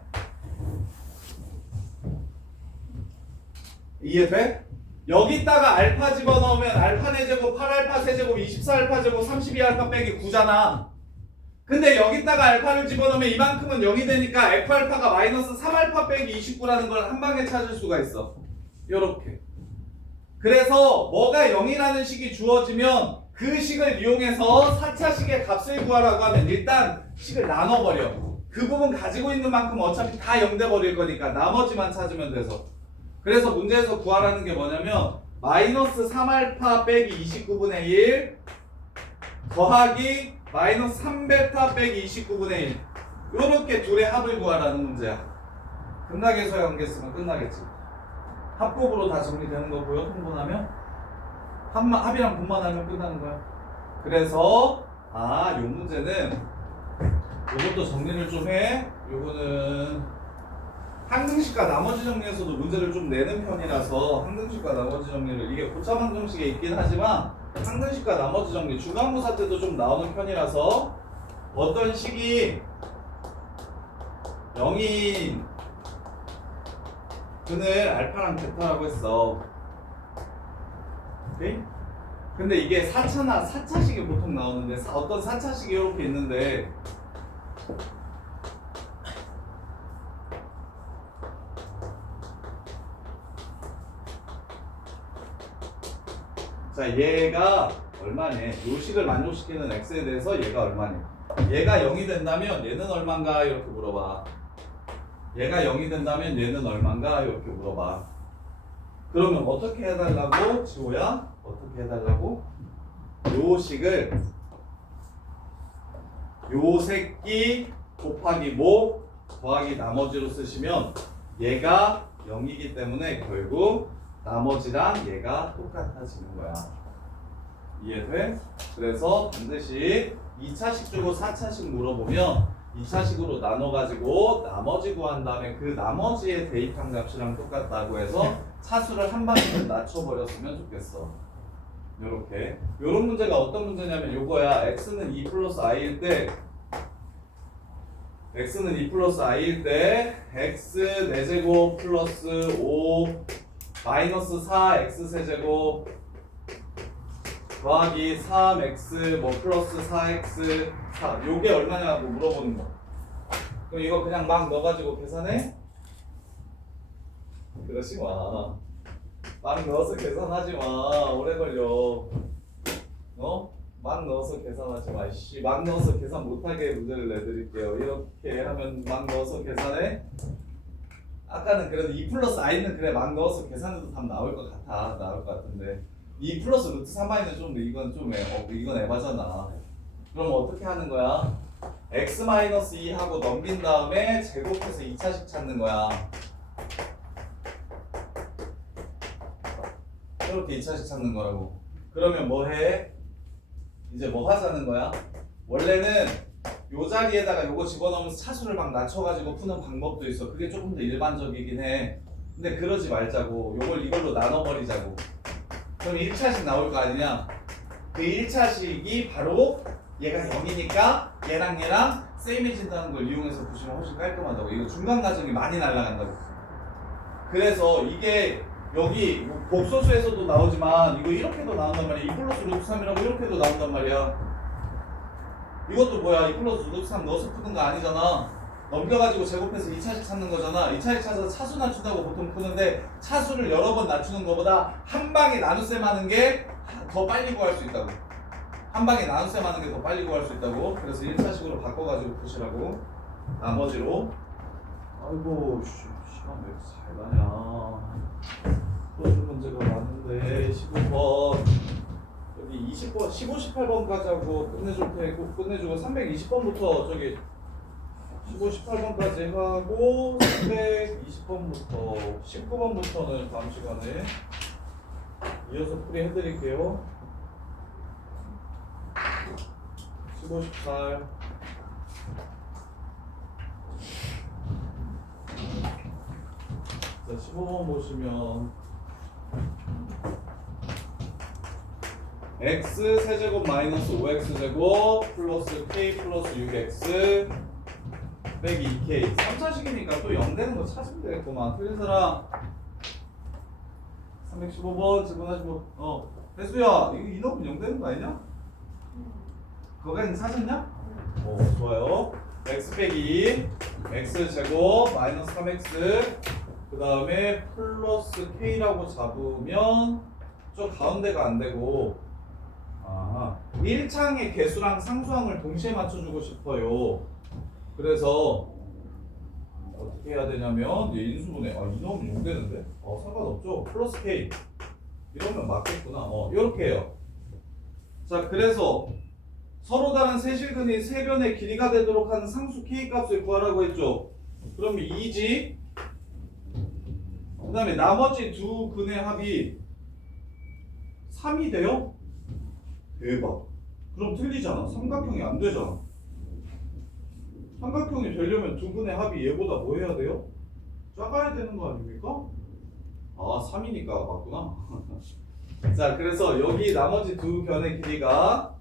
이해돼? 여기다가 알파 집어넣으면 알파 4제곱, 8알파 3제곱, 24알파 제곱, 32알파 빼기 9잖아. 근데 여기다가 알파를 집어넣으면 이만큼은 0이 되니까 F알파가 마이너스 3알파 빼기 29라는 걸 한 방에 찾을 수가 있어. 요렇게. 그래서 뭐가 0이라는 식이 주어지면 그 식을 이용해서 4차식의 값을 구하라고 하면 일단 식을 나눠버려. 그 부분 가지고 있는 만큼 어차피 다 0 돼버릴 거니까 나머지만 찾으면 돼서. 그래서 문제에서 구하라는 게 뭐냐면 마이너스 3알파 빼기 29분의 1 더하기 마이너스 3베타 빼기 29분의 1 요렇게 둘의 합을 구하라는 문제야. 끝나게서의 관계 쓰면 끝나겠지. 합곱으로 다 정리되는 거 보여? 통분하면? 합이랑 분만 하면 끝나는 거야. 그래서 요 문제는 요것도 정리를 좀 해. 요거는 항등식과 나머지 정리에서도 문제를 좀 내는 편이라서 항등식과 나머지 정리를 이게 고참 항등식에 있긴 하지만 항등식과 나머지 정리 중간고사 때도 좀 나오는 편이라서 어떤 식이 0인 근을 알파랑 베타라고 했어. 오케이? 근데 이게 4차식이 보통 나오는데 어떤 4차식이 이렇게 있는데 자 얘가 얼마네? 요 식을 만족시키는 x에 대해서 얘가 얼마네? 얘가 0이 된다면 얘는 얼만가? 이렇게 물어봐. 얘가 0이 된다면 얘는 얼만가? 이렇게 물어봐. 그러면 어떻게 해달라고? 지호야? 어떻게 해달라고? 요 식을 요 새끼 곱하기 모 더하기 나머지로 쓰시면 얘가 0이기 때문에 결국 나머지랑 얘가 똑같아지는 거야. 이해돼? 그래서 반드시 2차식 주고 4차식 물어보면 2차식으로 나눠가지고 나머지 구한 다음에 그 나머지의 대입한 값이랑 똑같다고 해서 차수를 한 방에 낮춰버렸으면 좋겠어. 요렇게. 요런 문제가 어떤 문제냐면 요거야. x는 2 플러스 i일 때 x는 2 플러스 i일 때 x 4제곱 플러스 5 마이너스 4x 세제곱 더하기 3x 뭐 플러스 4x 4 요게 얼마냐고 물어보는 거. 그럼 이거 그냥 막 넣어가지고 계산해? 그러지 마. 막 넣어서 계산하지 마. 오래 걸려. 막 넣어서 계산하지 마. 막 넣어서 계산 못하게 문제를 내드릴게요. 이렇게 하면 막 넣어서 계산해? 아까는 그래도 2 플러스 i는 그래 막 넣어서 계산해도 답 나올 것 같아. 나올 것 같은데 2 플러스 루트 3i는 좀 이건 좀 이건 에바잖아. 그럼 어떻게 하는 거야? x 마이너스 2 하고 넘긴 다음에 제곱해서 2차식 찾는 거야. 이렇게 2차식 찾는 거라고. 그러면 뭐 해? 이제 뭐 하자는 거야? 원래는 요 자리에다가 요거 집어넣으면서 차수를 막 낮춰가지고 푸는 방법도 있어. 그게 조금 더 일반적이긴 해. 근데 그러지 말자고. 요걸 이걸로 나눠버리자고. 그럼 1차식 나올 거 아니냐? 그 1차식이 바로 얘가 0이니까 얘랑 셈해진다는 걸 이용해서 보시면 훨씬 깔끔하다고. 이거 중간 과정이 많이 날아간다고. 그래서 이게 여기 복소수에서도 나오지만 이거 이렇게도 나온단 말이야. 2 플러스 루트 3이라고 이렇게도 나온단 말이야. 이것도 뭐야? 2 플러스 루트 3 넣어서 푸는 거 아니잖아. 넘겨가지고 제곱해서 2차식 찾는 거잖아. 2차식 찾아서 차수 낮춘다고 보통 푸는데 차수를 여러 번 낮추는 것보다 한 방에 나눗셈 하는 게 더 빨리 구할 수 있다고. 한 방에 나눗셈 하는 게 더 빨리 구할 수 있다고. 그래서 1차식으로 바꿔가지고 푸시라고. 나머지로. 아이고 시간 왜 이렇게 잘 가냐. 풀어줄 문제가 많은데 15번 여기 20번 15, 18번까지 하고 끝내줄 테고 끝내주고 320번부터 저기 15, 18번까지 하고 320번부터 19번부터는 다음 시간에 이어서 풀이 해드릴게요. 15, 18 자, 15번 보시면 x 세제곱 마이너스 5x제곱 플러스 k 플러스 6x 빼기 2k 3차식이니까 또 0 되는 거 찾으면 되겠구만. 틀린 사람 315번 질문하시고 배수야 이거 인업은 0 되는 거 아니냐? 그거까지 찾았냐? 좋아요. x 빼기 x제곱 마이너스 3x 그 다음에 플러스 k라고 잡으면 저 가운데가 안 되고 1창의 개수랑 상수항을 동시에 맞춰주고 싶어요. 그래서 어떻게 해야 되냐면 인수분해 이놈이 0 되는데 상관없죠. 플러스 k 이러면 맞겠구나. 이렇게 해요. 자 그래서 서로 다른 세실근이 세 변의 길이가 되도록 하는 상수 k 값을 구하라고 했죠. 그러면 2지 그 다음에 나머지 두 근의 합이 3이 돼요? 대박. 그럼 틀리잖아. 삼각형이 안 되잖아. 삼각형이 되려면 두 근의 합이 얘보다 뭐 해야 돼요? 작아야 되는 거 아닙니까? 3이니까 맞구나. 자, 그래서 여기 나머지 두 변의 길이가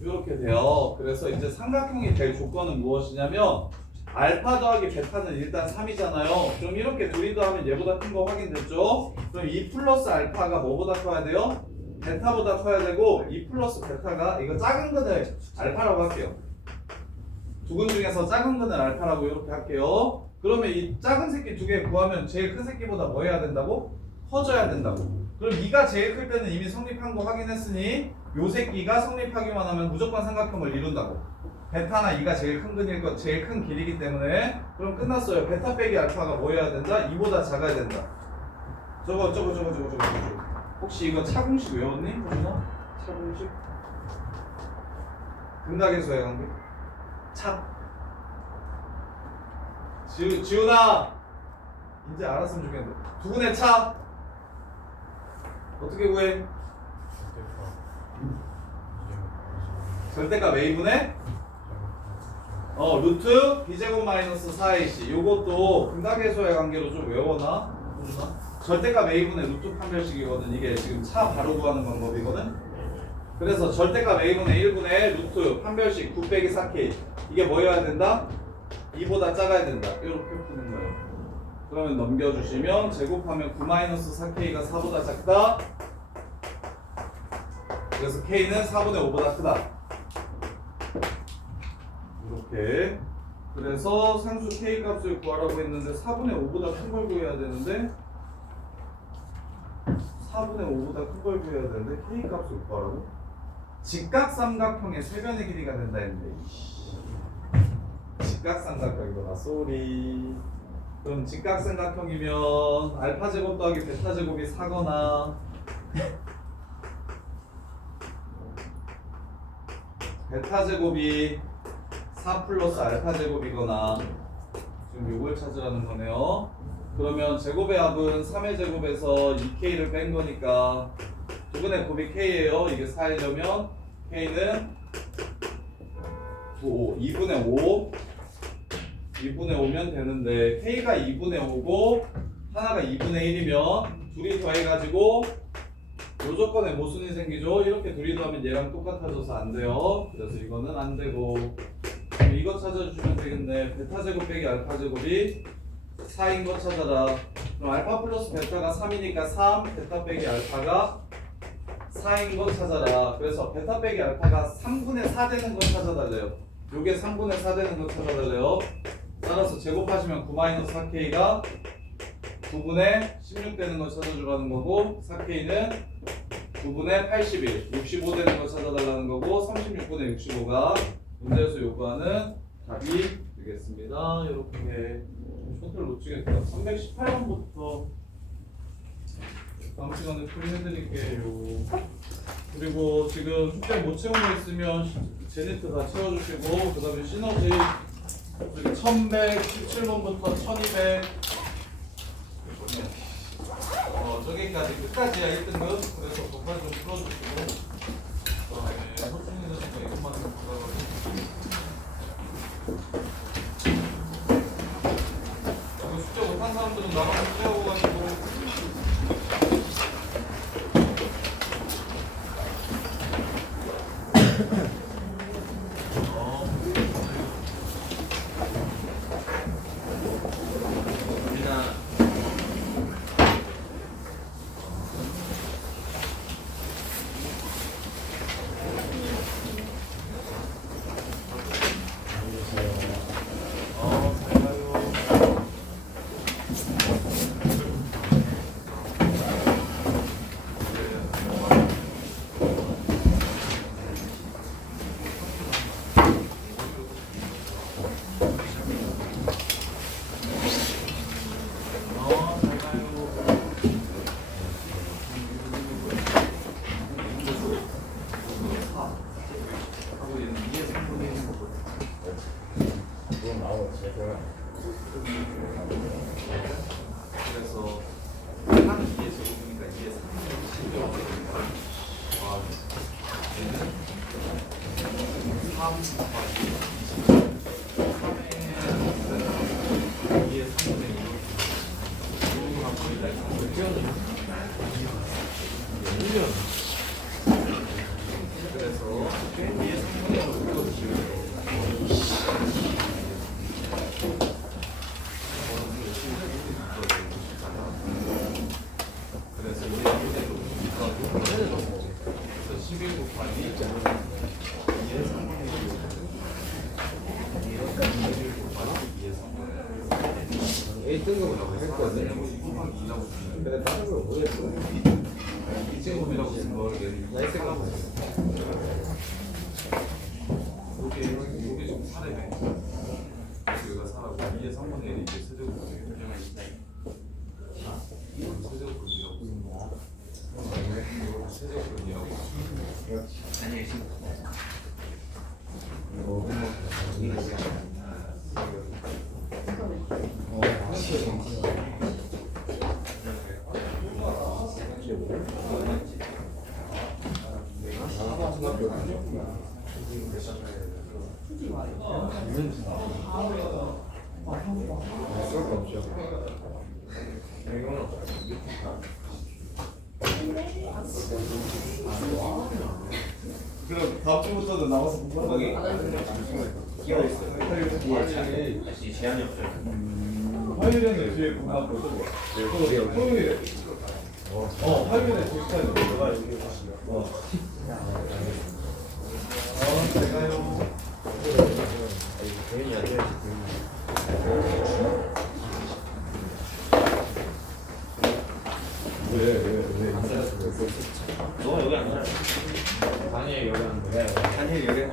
이렇게 돼요. 그래서 이제 삼각형이 될 조건은 무엇이냐면 알파 더하기 베타는 일단 3이잖아요. 그럼 이렇게 둘이 더하면 얘보다 큰 거 확인됐죠? 그럼 2 플러스 알파가 뭐보다 커야 돼요? 베타보다 커야 되고 2 플러스 베타가 이거 작은 근을 알파라고 할게요. 두 근 중에서 작은 근을 알파라고 이렇게 할게요. 그러면 이 작은 새끼 두 개 구하면 제일 큰 새끼보다 뭐 해야 된다고? 커져야 된다고. 그럼 2가 제일 클 때는 이미 성립한 거 확인했으니 요 새끼가 성립하기만 하면 무조건 삼각형을 이룬다고. 베타나 2가 제일 큰 근일 것, 제일 큰 길이기 때문에 그럼 끝났어요. 베타 빼기 알파가 뭐 해야 된다? 2보다 작아야 된다. 저거. 혹시 이거 차공식 외웠니? 호준아? 차공식? 근각에서의 관계? 차. 지훈아! 이제 알았으면 좋겠는데. 두 분의 차! 어떻게 구해? 절대값 a분의 루트 b제곱 마이너스 4ac 요것도 근각에서의 관계로 좀 외워놔? 절대값 a분의 루트 판별식이거든. 이게 지금 차 바로 구하는 방법이거든. 그래서 절대값 a분의 1분의 루트 판별식 9 빼기 4k 이게 뭐여야 된다? 2보다 작아야 된다. 이렇게 푸는 거예요. 그러면 넘겨주시면 제곱하면 9 마이너스 4k가 4보다 작다. 그래서 k는 4분의 5보다 크다. 이렇게. 그래서 상수 k 값을 구하라고 했는데 4분의 5보다 큰 걸 구해야 되는데 4분의 5보다 큰 걸 구해야 되는데 k 값을 구하라고? 직각삼각형의 세 변의 길이가 된다 했는데 직각삼각형이구나. 쏘리. 그럼 직각삼각형이면 알파 제곱 더하기 베타 제곱이 4거나 베타 제곱이 4 플러스 알파 제곱이거나 지금 요걸 찾으라는 거네요. 그러면 제곱의 합은 3의 제곱에서 2k를 뺀 거니까 두 분의 곱이 k예요. 이게 4이려면 k는 2분의 5 5면 되는데 k가 2분의 5고 하나가 2분의 1이면 둘이 더해가지고 요 조건에 모순이 생기죠. 이렇게 둘이 더하면 얘랑 똑같아져서 안 돼요. 그래서 이거는 안 되고 그럼 이거 찾아주시면 되겠네. 베타 제곱 빼기 알파 제곱이 4인 거 찾아라. 그럼 알파 플러스 베타가 3이니까 3 베타 빼기 알파가 4인 거 찾아라. 그래서 베타 빼기 알파가 3분의 4 되는 거 찾아달래요. 요게 3분의 4 되는 거 찾아달래요. 따라서 제곱하시면 9-4k가 9분의 16 되는 거 찾아주라는 거고 4k는 9분의 81, 65 되는 거 찾아달라는 거고 36분의 65가 문제에서 요구하는 답이 되겠습니다. 이렇게 초트를 놓치겠다. 318번부터 다음 시간에 풀이해드릴게요. 그리고 지금 숙제 못 채운 거 있으면 제니트 다 채워주시고 그 다음에 시너지 1117번부터 1200 저기까지 끝까지야 1등급. 그래서 정말 좀 풀어주시고 그다음에 호충이 되니까 이것만 좀 풀어가지고 이거 숙제 못한 사람들은 나가서 채워가지고 그래서 3은 2의 제곱이니까 2의 3분의 10이 없으니까 얘는 3 곱하기 3의 2의 3분의 1 이거 갖고 일단 3을 띄워주면 그래서 2의 3분의 1을 띄워주시면 그래서 11 곱하기 2의 3분의 1 2의 3분의 1 1등급이라고 했거든. 2라고 주시면 근데 다른 걸 모르겠어. 2등급이라고 쓴 걸 얘는 4라고 했어. 요게 지금 4래네. 그래서 여기가 4라고 2의 3분의 1이 이제 세제곱이에요. 세제곱이라고 쓴 거. 세제곱이라고 아니 그럼 다음 주부터는 나와서 공부하기 끼어 있어요. 화요일에 제한이 없어요. 화요일에는 뒤에 공부하고 또 토요일에 화요일에 조시타임 내가 여기 제가요. 대현이 안 돼야지. 왜? 안 살았어? 너 여기 안 살았어? 아니 여기 안 돼. 아니 여기.